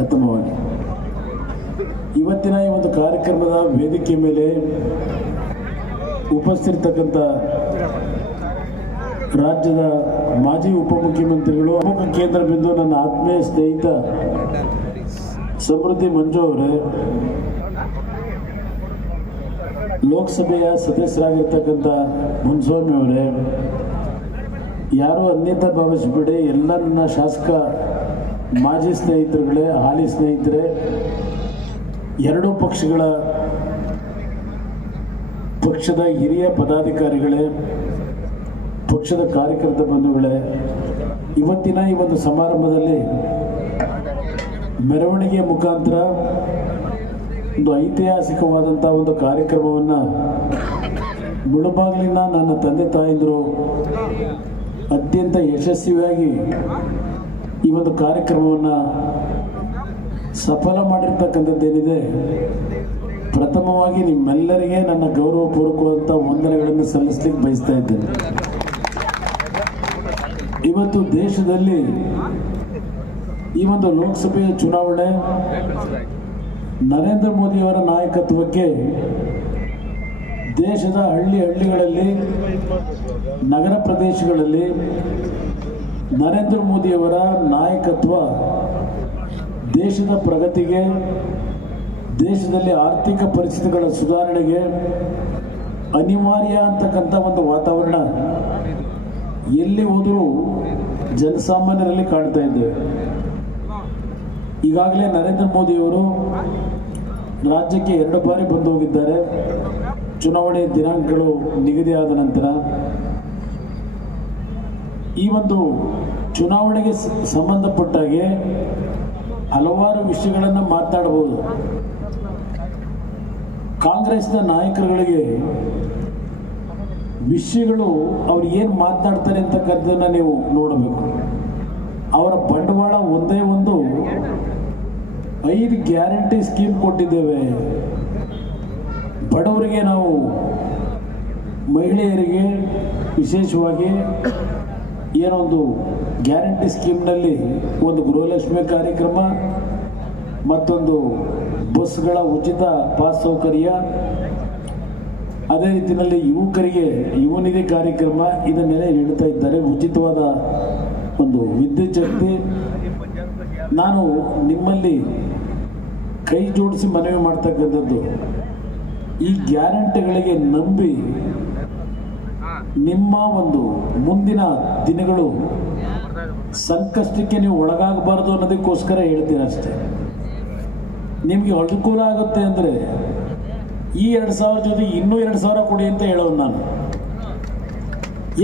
ಪ್ರಥಮವಾಗಿ. ಇವತ್ತಿನ ಈ ಒಂದು ಕಾರ್ಯಕ್ರಮದ ವೇದಿಕೆ ಮೇಲೆ ಉಪಸ್ಥಿರ್ತಕ್ಕಂಥ ರಾಜ್ಯದ ಮಾಜಿ ಉಪಮುಖ್ಯಮಂತ್ರಿಗಳು, ಪ್ರಮುಖ ಕೇಂದ್ರ ಬಿಂದು ನನ್ನ ಆತ್ಮೀಯ ಸ್ನೇಹಿತ ಸಮೃದ್ಧಿ ಮಂಜು ಅವರೇ, ಲೋಕಸಭೆಯ ಸದಸ್ಯರಾಗಿರ್ತಕ್ಕಂಥ ಮುನ್ಸ್ವಾಮಿ ಅವರೇ, ಯಾರು ಅನ್ಯತಾ ಭಾವಿಸಬೇಡಿ, ಎಲ್ಲ ನನ್ನ ಶಾಸಕ ಮಾಜಿ ಸ್ನೇಹಿತರುಗಳೇ, ಹಾಲಿ ಸ್ನೇಹಿತರೆ, ಎರಡೂ ಪಕ್ಷಗಳ ಪಕ್ಷದ ಹಿರಿಯ ಪದಾಧಿಕಾರಿಗಳೇ, ಪಕ್ಷದ ಕಾರ್ಯಕರ್ತ ಬಂಧುಗಳೇ, ಇವತ್ತಿನ ಈ ಒಂದು ಸಮಾರಂಭದಲ್ಲಿ ಮೆರವಣಿಗೆಯ ಮುಖಾಂತರ ಒಂದು ಐತಿಹಾಸಿಕವಾದಂಥ ಒಂದು ಕಾರ್ಯಕ್ರಮವನ್ನು ಮುಳುಬಾಗಿಲಿನ ನನ್ನ ತಂದೆ ತಾಯಂದರು ಅತ್ಯಂತ ಯಶಸ್ವಿಯಾಗಿ ಈ ಒಂದು ಕಾರ್ಯಕ್ರಮವನ್ನು ಸಫಲ ಮಾಡಿರ್ತಕ್ಕಂಥದ್ದೇನಿದೆ? ಪ್ರಥಮವಾಗಿ ನಿಮ್ಮೆಲ್ಲರಿಗೆ ನನ್ನ ಗೌರವಪೂರ್ವಕವಾದಂಥ ವಂದನೆಗಳನ್ನು ಸಲ್ಲಿಸ್ಲಿಕ್ಕೆ ಬಯಸ್ತಾ ಇದ್ದೇನೆ. ಇವತ್ತು ದೇಶದಲ್ಲಿ ಈ ಒಂದು ಲೋಕಸಭೆಯ ಚುನಾವಣೆ, ನರೇಂದ್ರ ಮೋದಿಯವರ ನಾಯಕತ್ವಕ್ಕೆ ದೇಶದ ಹಳ್ಳಿ ಹಳ್ಳಿಗಳಲ್ಲಿ, ನಗರ ಪ್ರದೇಶಗಳಲ್ಲಿ ನರೇಂದ್ರ ಮೋದಿಯವರ ನಾಯಕತ್ವ ದೇಶದ ಪ್ರಗತಿಗೆ, ದೇಶದಲ್ಲಿ ಆರ್ಥಿಕ ಪರಿಸ್ಥಿತಿಗಳ ಸುಧಾರಣೆಗೆ ಅನಿವಾರ್ಯ ಅಂತಕ್ಕಂಥ ಒಂದು ವಾತಾವರಣ ಎಲ್ಲಿ ಹೋದರೂ ಜನಸಾಮಾನ್ಯರಲ್ಲಿ ಕಾಣ್ತಾ ಇದ್ದೇವೆ ಈಗಾಗಲೇ ನರೇಂದ್ರ ಮೋದಿಯವರು ರಾಜ್ಯಕ್ಕೆ ಎರಡು ಬಾರಿ ಬಂದು ಹೋಗಿದ್ದಾರೆ. ಚುನಾವಣೆ ದಿನಾಂಕಗಳು ನಿಗದಿಯಾದ ನಂತರ ಈ ಒಂದು ಚುನಾವಣೆಗೆ ಸಂಬಂಧಪಟ್ಟಾಗೆ ಹಲವಾರು ವಿಷಯಗಳನ್ನು ಮಾತನಾಡಬಹುದು ಕಾಂಗ್ರೆಸ್ನ ನಾಯಕರುಗಳಿಗೆ ವಿಷಯಗಳು ಅವ್ರು ಏನು ಮಾತನಾಡ್ತಾರೆ ಅಂತಕ್ಕಂಥದ್ದನ್ನು ನೀವು ನೋಡಬೇಕು. ಅವರ ಬಂಡವಾಳ ಒಂದೇ ಒಂದು ಐದು ಗ್ಯಾರಂಟಿ ಸ್ಕೀಮ್ ಕೊಟ್ಟಿದ್ದೇವೆ. ಬಡವರಿಗೆ ನಾವು ಮಹಿಳೆಯರಿಗೆ ವಿಶೇಷವಾಗಿ ಏನೋ ಒಂದು ಗ್ಯಾರಂಟಿ ಸ್ಕೀಮ್ನಲ್ಲಿ ಒಂದು ಗೃಹಲಕ್ಷ್ಮಿ ಕಾರ್ಯಕ್ರಮ, ಮತ್ತೊಂದು ಬಸ್ಗಳ ಉಚಿತ ಪಾಸ್ ಸೌಕರ್ಯ, ಅದೇ ರೀತಿಯಲ್ಲಿ ಯುವಕರಿಗೆ ಯುವ ನಿಧಿ ಕಾರ್ಯಕ್ರಮ ಇದನ್ನೆಲ್ಲ ಹೇಳ್ತಾ ಇದ್ದಾರೆ. ಉಚಿತವಾದ ಒಂದು ವಿದ್ಯುತ್ ಶಕ್ತಿ. ನಾನು ನಿಮ್ಮಲ್ಲಿ ಕೈ ಜೋಡಿಸಿ ಮನವಿ ಮಾಡ್ತಕ್ಕಂಥದ್ದು, ಈ ಗ್ಯಾರಂಟಿಗಳಿಗೆ ನಂಬಿ ನಿಮ್ಮ ಒಂದು ಮುಂದಿನ ದಿನಗಳು ಸಂಕಷ್ಟಕ್ಕೆ ನೀವು ಒಳಗಾಗಬಾರ್ದು ಅನ್ನೋದಕ್ಕೋಸ್ಕರ ಹೇಳ್ತೀನಿ ಅಷ್ಟೇ. ನಿಮಗೆ ಅನುಕೂಲ ಆಗುತ್ತೆ ಅಂದ್ರೆ ಈ ಎರಡು ಸಾವಿರ ಜೊತೆ ಇನ್ನೂ ಎರಡು ಸಾವಿರ ಕೊಡಿ ಅಂತ ಹೇಳೋದು ನಾನು.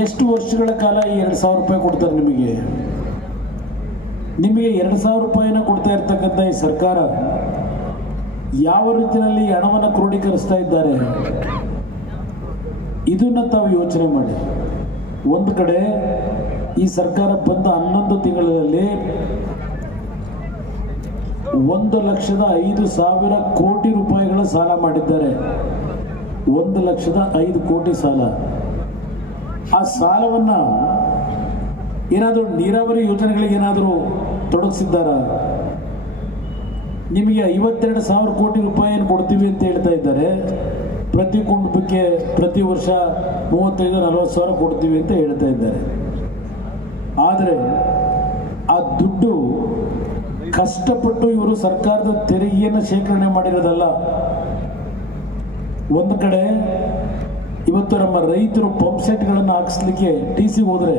ಎಷ್ಟು ವರ್ಷಗಳ ಕಾಲ ಈ ಎರಡು ಸಾವಿರ ರೂಪಾಯಿ ಕೊಡ್ತಾರೆ ನಿಮಗೆ? ನಿಮಗೆ ಎರಡು ಸಾವಿರ ರೂಪಾಯಿನ ಕೊಡ್ತಾ ಇರ್ತಕ್ಕಂಥ ಈ ಸರ್ಕಾರ ಯಾವ ರೀತಿಯಲ್ಲಿ ಹಣವನ್ನು ಕ್ರೋಢೀಕರಿಸ್ತಾ ಇದ್ದಾರೆ? ಇದನ್ನ ತಾವು ಯೋಚನೆ ಮಾಡಿ. ಒಂದು ಕಡೆ ಈ ಸರ್ಕಾರ ಬಂದ ಹನ್ನೊಂದು ತಿಂಗಳಲ್ಲಿ ಒಂದು ಲಕ್ಷದ ಐದು ಸಾವಿರ ಕೋಟಿ ರೂಪಾಯಿಗಳ ಸಾಲ ಮಾಡಿದ್ದಾರೆ. ಒಂದು ಲಕ್ಷದ ಐದು ಕೋಟಿ ಸಾಲ. ಆ ಸಾಲವನ್ನ ಏನಾದರೂ ನೀರಾವರಿ ಯೋಜನೆಗಳಿಗೆ ಏನಾದರೂ ತೊಡಗಿಸಿದ್ದಾರ? ನಿಮಗೆ ಐವತ್ತೆರಡು ಸಾವಿರ ಕೋಟಿ ರೂಪಾಯಿಯನ್ನು ಕೊಡ್ತೀವಿ ಅಂತ ಹೇಳ್ತಾ ಇದ್ದಾರೆ. ಪ್ರತಿ ಕುಟುಂಬಕ್ಕೆ ಪ್ರತಿ ವರ್ಷ ಮೂವತ್ತೈದು, ನಲವತ್ತು ಸಾವಿರ ಕೊಡ್ತೀವಿ ಅಂತ ಹೇಳ್ತಾ ಇದ್ದಾರೆ. ಆದರೆ ಆ ದುಡ್ಡು ಕಷ್ಟಪಟ್ಟು ಇವರು ಸರ್ಕಾರದ ತೆರಿಗೆಯನ್ನು ಶೇಖರಣೆ ಮಾಡಿರೋದಲ್ಲ. ಒಂದು ಕಡೆ ಇವತ್ತು ನಮ್ಮ ರೈತರು ಪಂಪ್ ಸೆಟ್ಗಳನ್ನು ಹಾಕಿಸ್ಲಿಕ್ಕೆ ಟಿ ಸಿ ಹೋದರೆ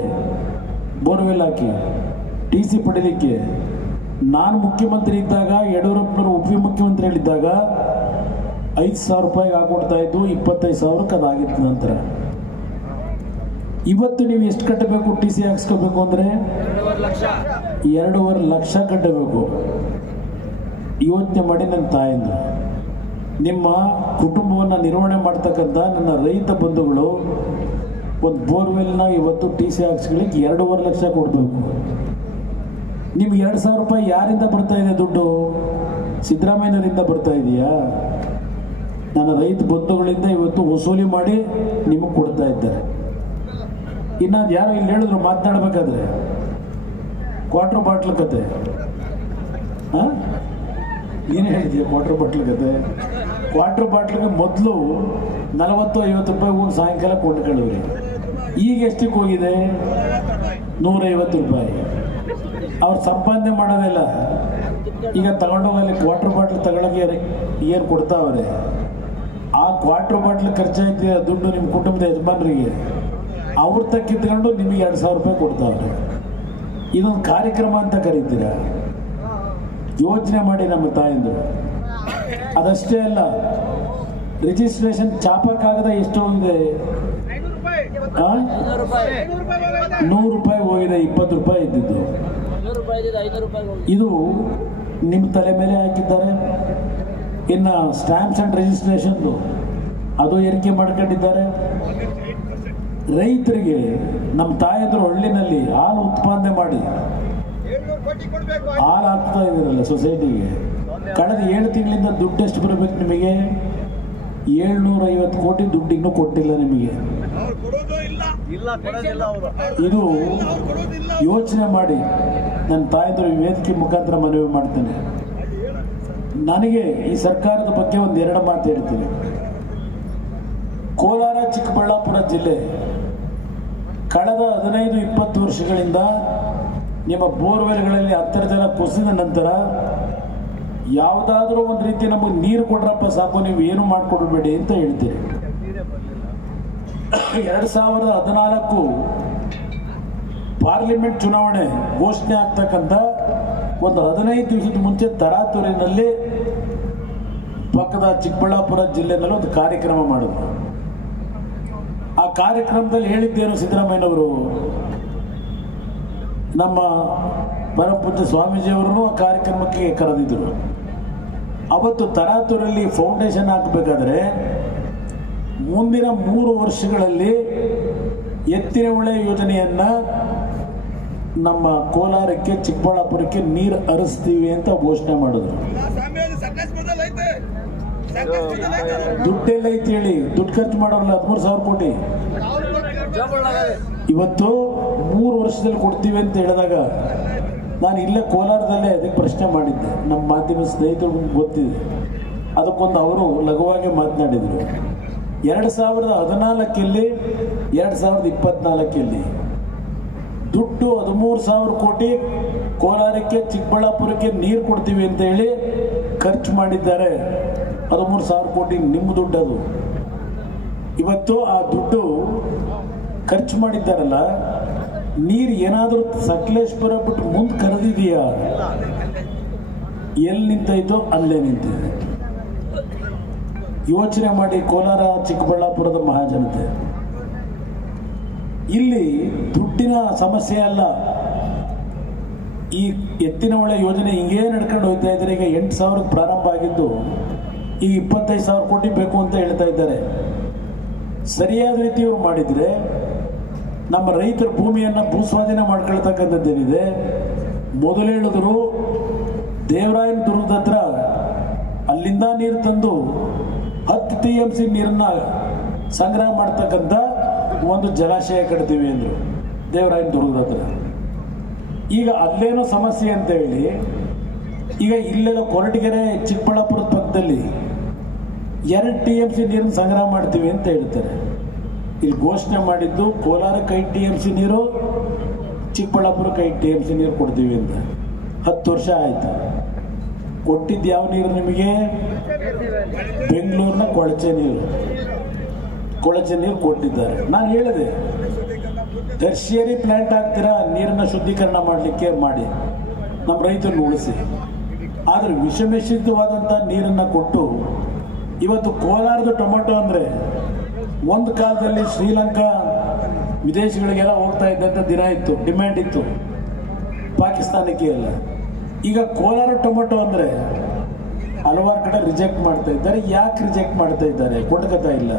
ಬೋರ್ವೆಲ್ ಹಾಕಿ, ಟಿ ಸಿ ಪಡೀಲಿಕ್ಕೆ. ನಾನು ಮುಖ್ಯಮಂತ್ರಿ ಇದ್ದಾಗ ಯಡಿಯೂರಪ್ಪನವರು ಉಪಮುಖ್ಯಮಂತ್ರಿಗಳಿದ್ದಾಗ ಐದು ಸಾವಿರ ರೂಪಾಯಿಗೆ ಹಾಕೊಡ್ತಾ ಇದ್ದು ಇಪ್ಪತ್ತೈದು ಸಾವಿರಕ್ಕೆ ಅದಾಗಿತ್ತು ನಂತರ. ಇವತ್ತು ನೀವು ಎಷ್ಟು ಕಟ್ಟಬೇಕು ಟಿ ಸಿ ಹಾಕ್ಸ್ಕೋಬೇಕು ಅಂದರೆ? ಎರಡೂವರೆ ಲಕ್ಷ ಕಟ್ಟಬೇಕು. ಯೋಚನೆ ಮಾಡಿ ನನ್ನ ತಾಯಿಂದ ನಿಮ್ಮ ಕುಟುಂಬವನ್ನು ನಿರ್ವಹಣೆ ಮಾಡ್ತಕ್ಕಂಥ ನನ್ನ ರೈತ ಬಂಧುಗಳು ಒಂದು ಬೋರ್ವೆಲ್ನ ಇವತ್ತು ಟಿ ಸಿ ಹಾಕ್ಸ್ಕೊಳ್ಳಿಕ್ಕೆ ಎರಡೂವರೆ ಲಕ್ಷ ಕೊಡಬೇಕು. ನಿಮ್ಗೆ ಎರಡು ಸಾವಿರ ರೂಪಾಯಿ ಯಾರಿಂದ ಬರ್ತಾ ಇದೆ ದುಡ್ಡು? ಸಿದ್ದರಾಮಯ್ಯನವರಿಂದ ಬರ್ತಾ ಇದೆಯಾ? ನನ್ನ ರೈತ ಬಂಧುಗಳಿಂದ ಇವತ್ತು ವಸೂಲಿ ಮಾಡಿ ನಿಮಗೆ ಕೊಡ್ತಾ ಇದ್ದಾರೆ. ಇನ್ನು ಯಾರು ಇಲ್ಲಿ ಹೇಳಿದ್ರು ಮಾತನಾಡಬೇಕಾದ್ರೆ? ಕ್ವಾರ್ಟರ್ ಬಾಟ್ಲ್ ಕತೆ. ಹಾಂ? ಏನು ಹೇಳಿದ್ಯಾ ಕ್ವಾರ್ಟರ್ ಬಾಟ್ಲ್ ಕತೆ? ಕ್ವಾಟ್ರ್ ಬಾಟ್ಲಿಗೆ ಮೊದಲು ನಲವತ್ತು, ಐವತ್ತು ರೂಪಾಯಿ ಹೋಗಿ ಸಾಯಂಕಾಲ ಕೊಂಡ್ಕೊಳ್ಳಿವ್ರಿ ಈಗ ಎಷ್ಟಕ್ಕೆ ಹೋಗಿದೆ? ನೂರೈವತ್ತು ರೂಪಾಯಿ. ಅವ್ರು ಸಂಪಾದನೆ ಮಾಡೋದಿಲ್ಲ ಈಗ ತಗೊಂಡೋಗಿ ಅಲ್ಲಿ ಬಾಟ್ಲ್ ತಗೊಳಕ್ಕೆ ಏನು ಕೊಡ್ತಾವ್ರೆ? ಕ್ವಾರ್ಟರ್ ಬಾಟ್ಲ್ ಖರ್ಚಾಯ್ತು ದುಡ್ಡು ನಿಮ್ಮ ಕುಟುಂಬದ ಯಜಮಾನರಿಗೆ. ಅವ್ರ ತಕ್ಕಿದ್ಕೊಂಡು ನಿಮಗೆ ಎರಡು ಸಾವಿರ ರೂಪಾಯಿ ಕೊಡ್ತಾವ್ರೆ. ಇದೊಂದು ಕಾರ್ಯಕ್ರಮ ಅಂತ ಕರೀತೀರಾ? ಯೋಚನೆ ಮಾಡಿ ನಮ್ಮ ತಾಯಂದರು. ಅದಷ್ಟೇ ಅಲ್ಲ ರಿಜಿಸ್ಟ್ರೇಷನ್ ಚಾಪಕ್ಕಾಗದ ಎಷ್ಟು ಹೋಗಿದೆ ನೂರು ರೂಪಾಯಿ ಹೋಗಿದೆ, ಇಪ್ಪತ್ತು ರೂಪಾಯಿ ಇದ್ದಿದ್ದು. ಇದು ನಿಮ್ಮ ತಲೆ ಮೇಲೆ ಹಾಕಿದ್ದಾರೆ. ಇನ್ನು ಸ್ಟ್ಯಾಂಪ್ಸ್ ಆ್ಯಂಡ್ ರಿಜಿಸ್ಟ್ರೇಷನ್ದು ಅದು ಏರಿಕೆ ಮಾಡ್ಕೊಂಡಿದ್ದಾರೆ. ರೈತರಿಗೆ ನಮ್ಮ ತಾಯಂದ್ರು ಹಳ್ಳಿನಲ್ಲಿ ಹಾಲು ಉತ್ಪಾದನೆ ಮಾಡಿ ಹಾಲು ಹಾಕ್ತಾ ಇದ್ದಾರಲ್ಲ ಸೊಸೈಟಿಗೆ. ಕಳೆದ ಏಳು ತಿಂಗಳಿಂದ ದುಡ್ಡು ಎಷ್ಟು ಬರಬೇಕು ನಿಮಗೆ? ಏಳ್ನೂರ ಐವತ್ತು ಕೋಟಿ ದುಡ್ಡು ಇನ್ನೂ ಕೊಟ್ಟಿಲ್ಲ ನಿಮಗೆ. ಇದು ಯೋಚನೆ ಮಾಡಿ ನನ್ನ ತಾಯಂದ್ರು ವೇದಿಕೆ ಮುಖಾಂತರ ಮನವಿ ಮಾಡ್ತೇನೆ. ನನಗೆ ಈ ಸರ್ಕಾರದ ಬಗ್ಗೆ ಒಂದು ಎರಡು ಮಾತು ಹೇಳ್ತೀನಿ. ಕೋಲಾರ, ಚಿಕ್ಕಬಳ್ಳಾಪುರ ಜಿಲ್ಲೆ ಕಳೆದ ಹದಿನೈದು, ಇಪ್ಪತ್ತು ವರ್ಷಗಳಿಂದ ನಿಮ್ಮ ಬೋರ್ವೆಲ್ಗಳಲ್ಲಿ ಜನ ಕುಸಿದ ನಂತರ ಯಾವುದಾದ್ರೂ ಒಂದು ರೀತಿ ನಮಗೆ ನೀರು ಕೊಡ್ರಪ್ಪ ಸಾಕು, ನೀವು ಏನು ಮಾಡಿಕೊಡ್ಬೇಡಿ ಅಂತ ಹೇಳ್ತೀರಿ ಎರಡು ಸಾವಿರದ ಹದಿನಾಲ್ಕು ಪಾರ್ಲಿಮೆಂಟ್ ಚುನಾವಣೆ ಘೋಷಣೆ ಆಗ್ತಕ್ಕಂಥ ಒಂದು ಹದಿನೈದು ದಿವಸದ ಮುಂಚೆ ತರಾತುರಿನಲ್ಲಿ ಪಕ್ಕದ ಚಿಕ್ಕಬಳ್ಳಾಪುರ ಜಿಲ್ಲೆನಲ್ಲಿ ಒಂದು ಕಾರ್ಯಕ್ರಮ ಮಾಡಿದ್ರು. ಕಾರ್ಯಕ್ರಮದಲ್ಲಿ ಹೇಳಿದ್ದೇನು ಸಿದ್ದರಾಮಯ್ಯನವರು? ನಮ್ಮ ಪರಮಪೂಜ್ಯ ಸ್ವಾಮೀಜಿಯವರನ್ನು ಆ ಕಾರ್ಯಕ್ರಮಕ್ಕೆ ಕರೆದಿದ್ದರು. ಅವತ್ತು ತರಾತುರಲ್ಲಿ ಫೌಂಡೇಶನ್ ಹಾಕಬೇಕಾದ್ರೆ ಮುಂದಿನ ಮೂರು ವರ್ಷಗಳಲ್ಲಿ ಎತ್ತಿನ ಹೊಳೆ ಯೋಜನೆಯನ್ನ ನಮ್ಮ ಕೋಲಾರಕ್ಕೆ, ಚಿಕ್ಕಬಳ್ಳಾಪುರಕ್ಕೆ ನೀರು ಹರಿಸ್ತೀವಿ ಅಂತ ಘೋಷಣೆ ಮಾಡಿದ್ರು. ದುಡ್ಡೆಲ್ಲ ಐತಿ ಹೇಳಿ, ದುಡ್ಡು ಖರ್ಚು ಮಾಡೋರಲ್ಲ ಹದಿಮೂರು ಸಾವಿರ ಕೋಟಿ. ಇವತ್ತು ಮೂರು ವರ್ಷದಲ್ಲಿ ಕೊಡ್ತೀವಿ ಅಂತ ಹೇಳಿದಾಗ ನಾನು ಇಲ್ಲೇ ಕೋಲಾರದಲ್ಲೇ ಅದಕ್ಕೆ ಪ್ರಶ್ನೆ ಮಾಡಿದ್ದೆ. ನಮ್ಮ ಮಾಧ್ಯಮ ಸ್ನೇಹಿತರು ಗೊತ್ತಿದೆ. ಅದಕ್ಕೊಂದು ಅವರು ಲಘುವಾಗಿ ಮಾತನಾಡಿದರು. ಎರಡು ಸಾವಿರದ ಹದಿನಾಲ್ಕಲ್ಲಿ, ಎರಡು ಸಾವಿರದ ಇಪ್ಪತ್ನಾಲ್ಕಲ್ಲಿ ದುಡ್ಡು ಹದಿಮೂರು ಸಾವಿರ ಕೋಟಿ ಕೋಲಾರಕ್ಕೆ, ಚಿಕ್ಕಬಳ್ಳಾಪುರಕ್ಕೆ ನೀರು ಕೊಡ್ತೀವಿ ಅಂತ ಹೇಳಿ ಖರ್ಚು ಮಾಡಿದ್ದಾರೆ. ಹದಿಮೂರು ಸಾವಿರ ಕೋಟಿ ನಿಮ್ಮ ದುಡ್ಡು ಅದು. ಇವತ್ತು ಆ ದುಡ್ಡು ಖರ್ಚು ಮಾಡಿದ್ದಾರಲ್ಲ, ನೀರು ಏನಾದರೂ ಸಕಲೇಶ್ಪುರ ಬಿಟ್ಟು ಮುಂದೆ ಕರೆದಿದೆಯಾ? ಎಲ್ಲಿ ನಿಂತೈತೋ ಅಲ್ಲೇ ನಿಂತಿದೆ. ಯೋಚನೆ ಮಾಡಿ ಕೋಲಾರ, ಚಿಕ್ಕಬಳ್ಳಾಪುರದ ಮಹಾಜನತೆ. ಇಲ್ಲಿ ದುಡ್ಡಿನ ಸಮಸ್ಯೆ ಅಲ್ಲ. ಈ ಎತ್ತಿನ ಒಳ್ಳೆ ಯೋಜನೆ ಹಿಂಗೇ ನಡ್ಕೊಂಡು ಹೋಗ್ತಾ ಇದ್ದಾರೆ. ಈಗ ಎಂಟು ಸಾವಿರಕ್ಕೆ ಪ್ರಾರಂಭ ಆಗಿದ್ದು ಈಗ ಇಪ್ಪತ್ತೈದು ಸಾವಿರ ಕೋಟಿ ಬೇಕು ಅಂತ ಹೇಳ್ತಾ ಇದ್ದಾರೆ. ಸರಿಯಾದ ರೀತಿ ಇವ್ರು ಮಾಡಿದ್ರೆ ನಮ್ಮ ರೈತರ ಭೂಮಿಯನ್ನು ಭೂಸ್ವಾಧೀನ ಮಾಡ್ಕೊಳ್ತಕ್ಕಂಥದ್ದೇನಿದೆ? ಮೊದಲು ಹೇಳಿದ್ರು, ದೇವರಾಯನ ದುರ್ಗದ ಹತ್ರ ಅಲ್ಲಿಂದ ನೀರು ತಂದು ಹತ್ತು ಟಿ ಎಂ ಸಿ ನೀರನ್ನ ಸಂಗ್ರಹ ಮಾಡ್ತಕ್ಕಂಥ ಒಂದು ಜಲಾಶಯ ಕಟ್ತೀವಿ ಅಂದರು, ದೇವರಾಯನ ದುರ್ಗದ ಹತ್ರ. ಈಗ ಅಲ್ಲೇನೋ ಸಮಸ್ಯೆ ಅಂತ ಹೇಳಿ, ಈಗ ಇಲ್ಲೆಲ್ಲ ಕೊರಟಗೆರೆ ಚಿಕ್ಕಬಳ್ಳಾಪುರದ ಪಕ್ಕದಲ್ಲಿ ಎರಡು ಟಿ ಎಂ ಸಿ ನೀರನ್ನು ಸಂಗ್ರಹ ಮಾಡ್ತೀವಿ ಅಂತ ಹೇಳ್ತಾರೆ. ಇಲ್ಲಿ ಘೋಷಣೆ ಮಾಡಿದ್ದು ಕೋಲಾರ ಕೈ ಟಿ ಎಂ ಸಿ ನೀರು, ಚಿಕ್ಕಬಳ್ಳಾಪುರ ಕೈ ಟಿ ಎಂ ಸಿ ನೀರು ಕೊಡ್ತೀವಿ ಅಂತ. ಹತ್ತು ವರ್ಷ ಆಯಿತು. ಕೊಟ್ಟಿದ್ದು ಯಾವ ನೀರು ನಿಮಗೆ? ಬೆಂಗಳೂರಿನ ಕೊಳಚೆ ನೀರು. ಕೊಳಚೆ ನೀರು ಕೊಟ್ಟಿದ್ದಾರೆ. ನಾನು ಹೇಳಿದೆ ಟರ್ಷಿಯರಿ ಪ್ಲಾಂಟ್ ಹಾಕ್ತೀರಾ? ನೀರನ್ನು ಶುದ್ಧೀಕರಣ ಮಾಡಲಿಕ್ಕೆ ಮಾಡಿ. ನಮ್ಮ ರೈತರನ್ನು ಉಳಿಸಿ. ಆದರೆ ವಿಷಮಿಶ್ರಿತವಾದಂಥ ನೀರನ್ನು ಕೊಟ್ಟು ಇವತ್ತು ಕೋಲಾರದ ಟೊಮೆಟೊ ಅಂದರೆ ಒಂದು ಕಾಲದಲ್ಲಿ ಶ್ರೀಲಂಕಾ ವಿದೇಶಗಳಿಗೆಲ್ಲ ಹೋಗ್ತಾ ಇದ್ದಂಥ ದಿನ ಇತ್ತು ಡಿಮ್ಯಾಂಡ್ ಇತ್ತು. ಪಾಕಿಸ್ತಾನಕ್ಕೆ ಎಲ್ಲ. ಈಗ ಕೋಲಾರ ಟೊಮೆಟೊ ಅಂದರೆ ಹಲವಾರು ಕಡೆ ರಿಜೆಕ್ಟ್ ಮಾಡ್ತಾ ಇದ್ದಾರೆ. ಯಾಕೆ ರಿಜೆಕ್ಟ್ ಮಾಡ್ತಾ ಇದ್ದಾರೆ? ಕೊಟ್ಕೋತಾ ಇಲ್ಲ.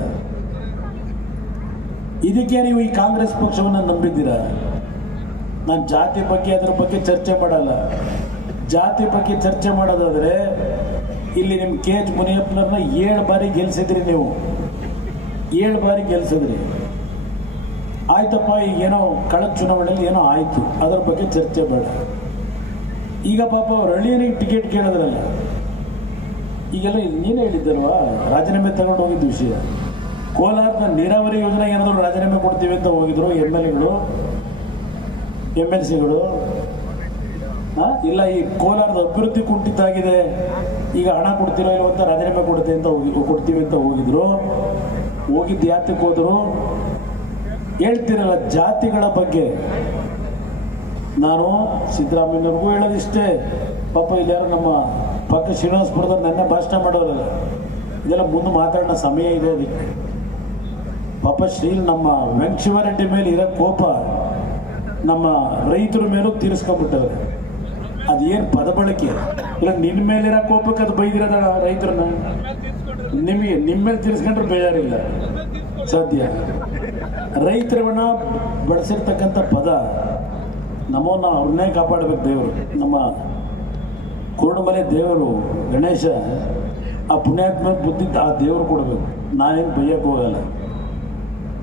ಇದಕ್ಕೆ ನೀವು ಈ ಕಾಂಗ್ರೆಸ್ ಪಕ್ಷವನ್ನು ನಂಬಿದ್ದೀರಾ? ನಾನು ಜಾತಿ ಬಗ್ಗೆ, ಅದರ ಬಗ್ಗೆ ಚರ್ಚೆ ಮಾಡಲ್ಲ. ಜಾತಿ ಬಗ್ಗೆ ಚರ್ಚೆ ಮಾಡೋದಾದರೆ ಇಲ್ಲಿ ನಿಮ್ಮ ಕೆ ಎಚ್ ಮುನಿಯಪ್ಪನವ್ರನ್ನ ಏಳು ಬಾರಿ ಗೆಲ್ಲಿಸಿದ್ರಿ ನೀವು. ಏಳು ಬಾರಿ ಗೆಲ್ಸಿದ್ರಿ. ಆಯ್ತಪ್ಪ ಈಗ ಏನೋ ಕಳೆದ ಚುನಾವಣೆಯಲ್ಲಿ ಏನೋ ಆಯಿತು. ಅದರ ಬಗ್ಗೆ ಚರ್ಚೆ ಬೇಡ. ಈಗ ಪಾಪ ಅವ್ರು ಹಳ್ಳಿಯನಿಗೆ ಟಿಕೆಟ್ ಕೇಳಿದ್ರಲ್ಲ. ಈಗೆಲ್ಲ ನೀನೇ ಹೇಳಿದ್ದಲ್ವಾ? ರಾಜೀನಾಮೆ ತಗೊಂಡು ಹೋಗಿದ್ದ ವಿಷಯ. ಕೋಲಾರದ ನೀರಾವರಿ ಯೋಜನೆ ಏನಾದರೂ ರಾಜೀನಾಮೆ ಕೊಡ್ತೀವಿ ಅಂತ ಹೋಗಿದ್ರು ಎಂ ಎಲ್ ಎಗಳು ಎಂ ಎಲ್ ಸಿಗಳು ಇಲ್ಲ, ಈ ಕೋಲಾರದ ಅಭಿವೃದ್ಧಿ ಕುಂಠಿತ ಆಗಿದೆ. ಈಗ ಹಣ ಕೊಡ್ತಿರೋ ಇಲ್ಲವಂತ ರಾಜೀನಾಮೆ ಕೊಡುತ್ತೆ ಅಂತ ಹೋಗಿ, ಕೊಡ್ತೀವಿ ಅಂತ ಹೋಗಿದ್ರು. ಹೋಗಿದ್ದು, ಯಾತಕ್ಕೆ ಹೋದರು? ಹೇಳ್ತಿರಲ್ಲ ಜಾತಿಗಳ ಬಗ್ಗೆ. ನಾನು ಸಿದ್ದರಾಮಯ್ಯವ್ರಿಗೂ ಹೇಳೋದಿಷ್ಟೇ. ಪಾಪ ಇಲ್ಲಿ ಯಾರು ನಮ್ಮ ಪಕ್ಕ ಶ್ರೀನಿವಾಸಪುರದವ್ರು ನನ್ನ ಭಾಷಣ ಮಾಡೋರು. ಇದೆಲ್ಲ ಮುಂದೆ ಮಾತಾಡೋ ಸಮಯ ಇದೆ ಅದಕ್ಕೆ. ಪಾಪ ಶ್ರೀ ನಮ್ಮ ವೆಂಕಟಶಿವರೆಡ್ಡಿ ಮೇಲೆ ಇರೋ ಕೋಪ ನಮ್ಮ ರೈತರ ಮೇಲೂ ತೀರಿಸ್ಕೊಂಡ್ಬಿಟ್ಟವ್ರೆ. ಅದೇನು ಪದ ಬಳಕೆ ಇಲ್ಲ ನಿನ್ನ ಮೇಲಿರೋ ಕೋಪಕ್ಕೆ ಅದು ಬೈದಿರೋದ ರೈತರನ್ನ? ನಿಮಗೆ ನಿಮ್ಮ ಮೇಲೆ ತಿಳಿಸ್ಕೊಂಡ್ರೆ ಬೇಜಾರಿಲ್ಲ. ಸಾಧ್ಯ ರೈತರವನ್ನ ಬಳಸಿರ್ತಕ್ಕಂಥ ಪದ ನಮ್ಮನ್ನ ಅವ್ರನ್ನೇ ಕಾಪಾಡಬೇಕು ದೇವರು. ನಮ್ಮ ಕುರುಡುಮಲೆ ದೇವರು ಗಣೇಶ, ಆ ಪುಣ್ಯಾತ್ಮ ಬುದ್ಧಿ ಆ ದೇವರು ಕೊಡಬೇಕು. ನಾನೇನು ಬೈಯಕ್ಕೆ ಹೋಗಲ್ಲ.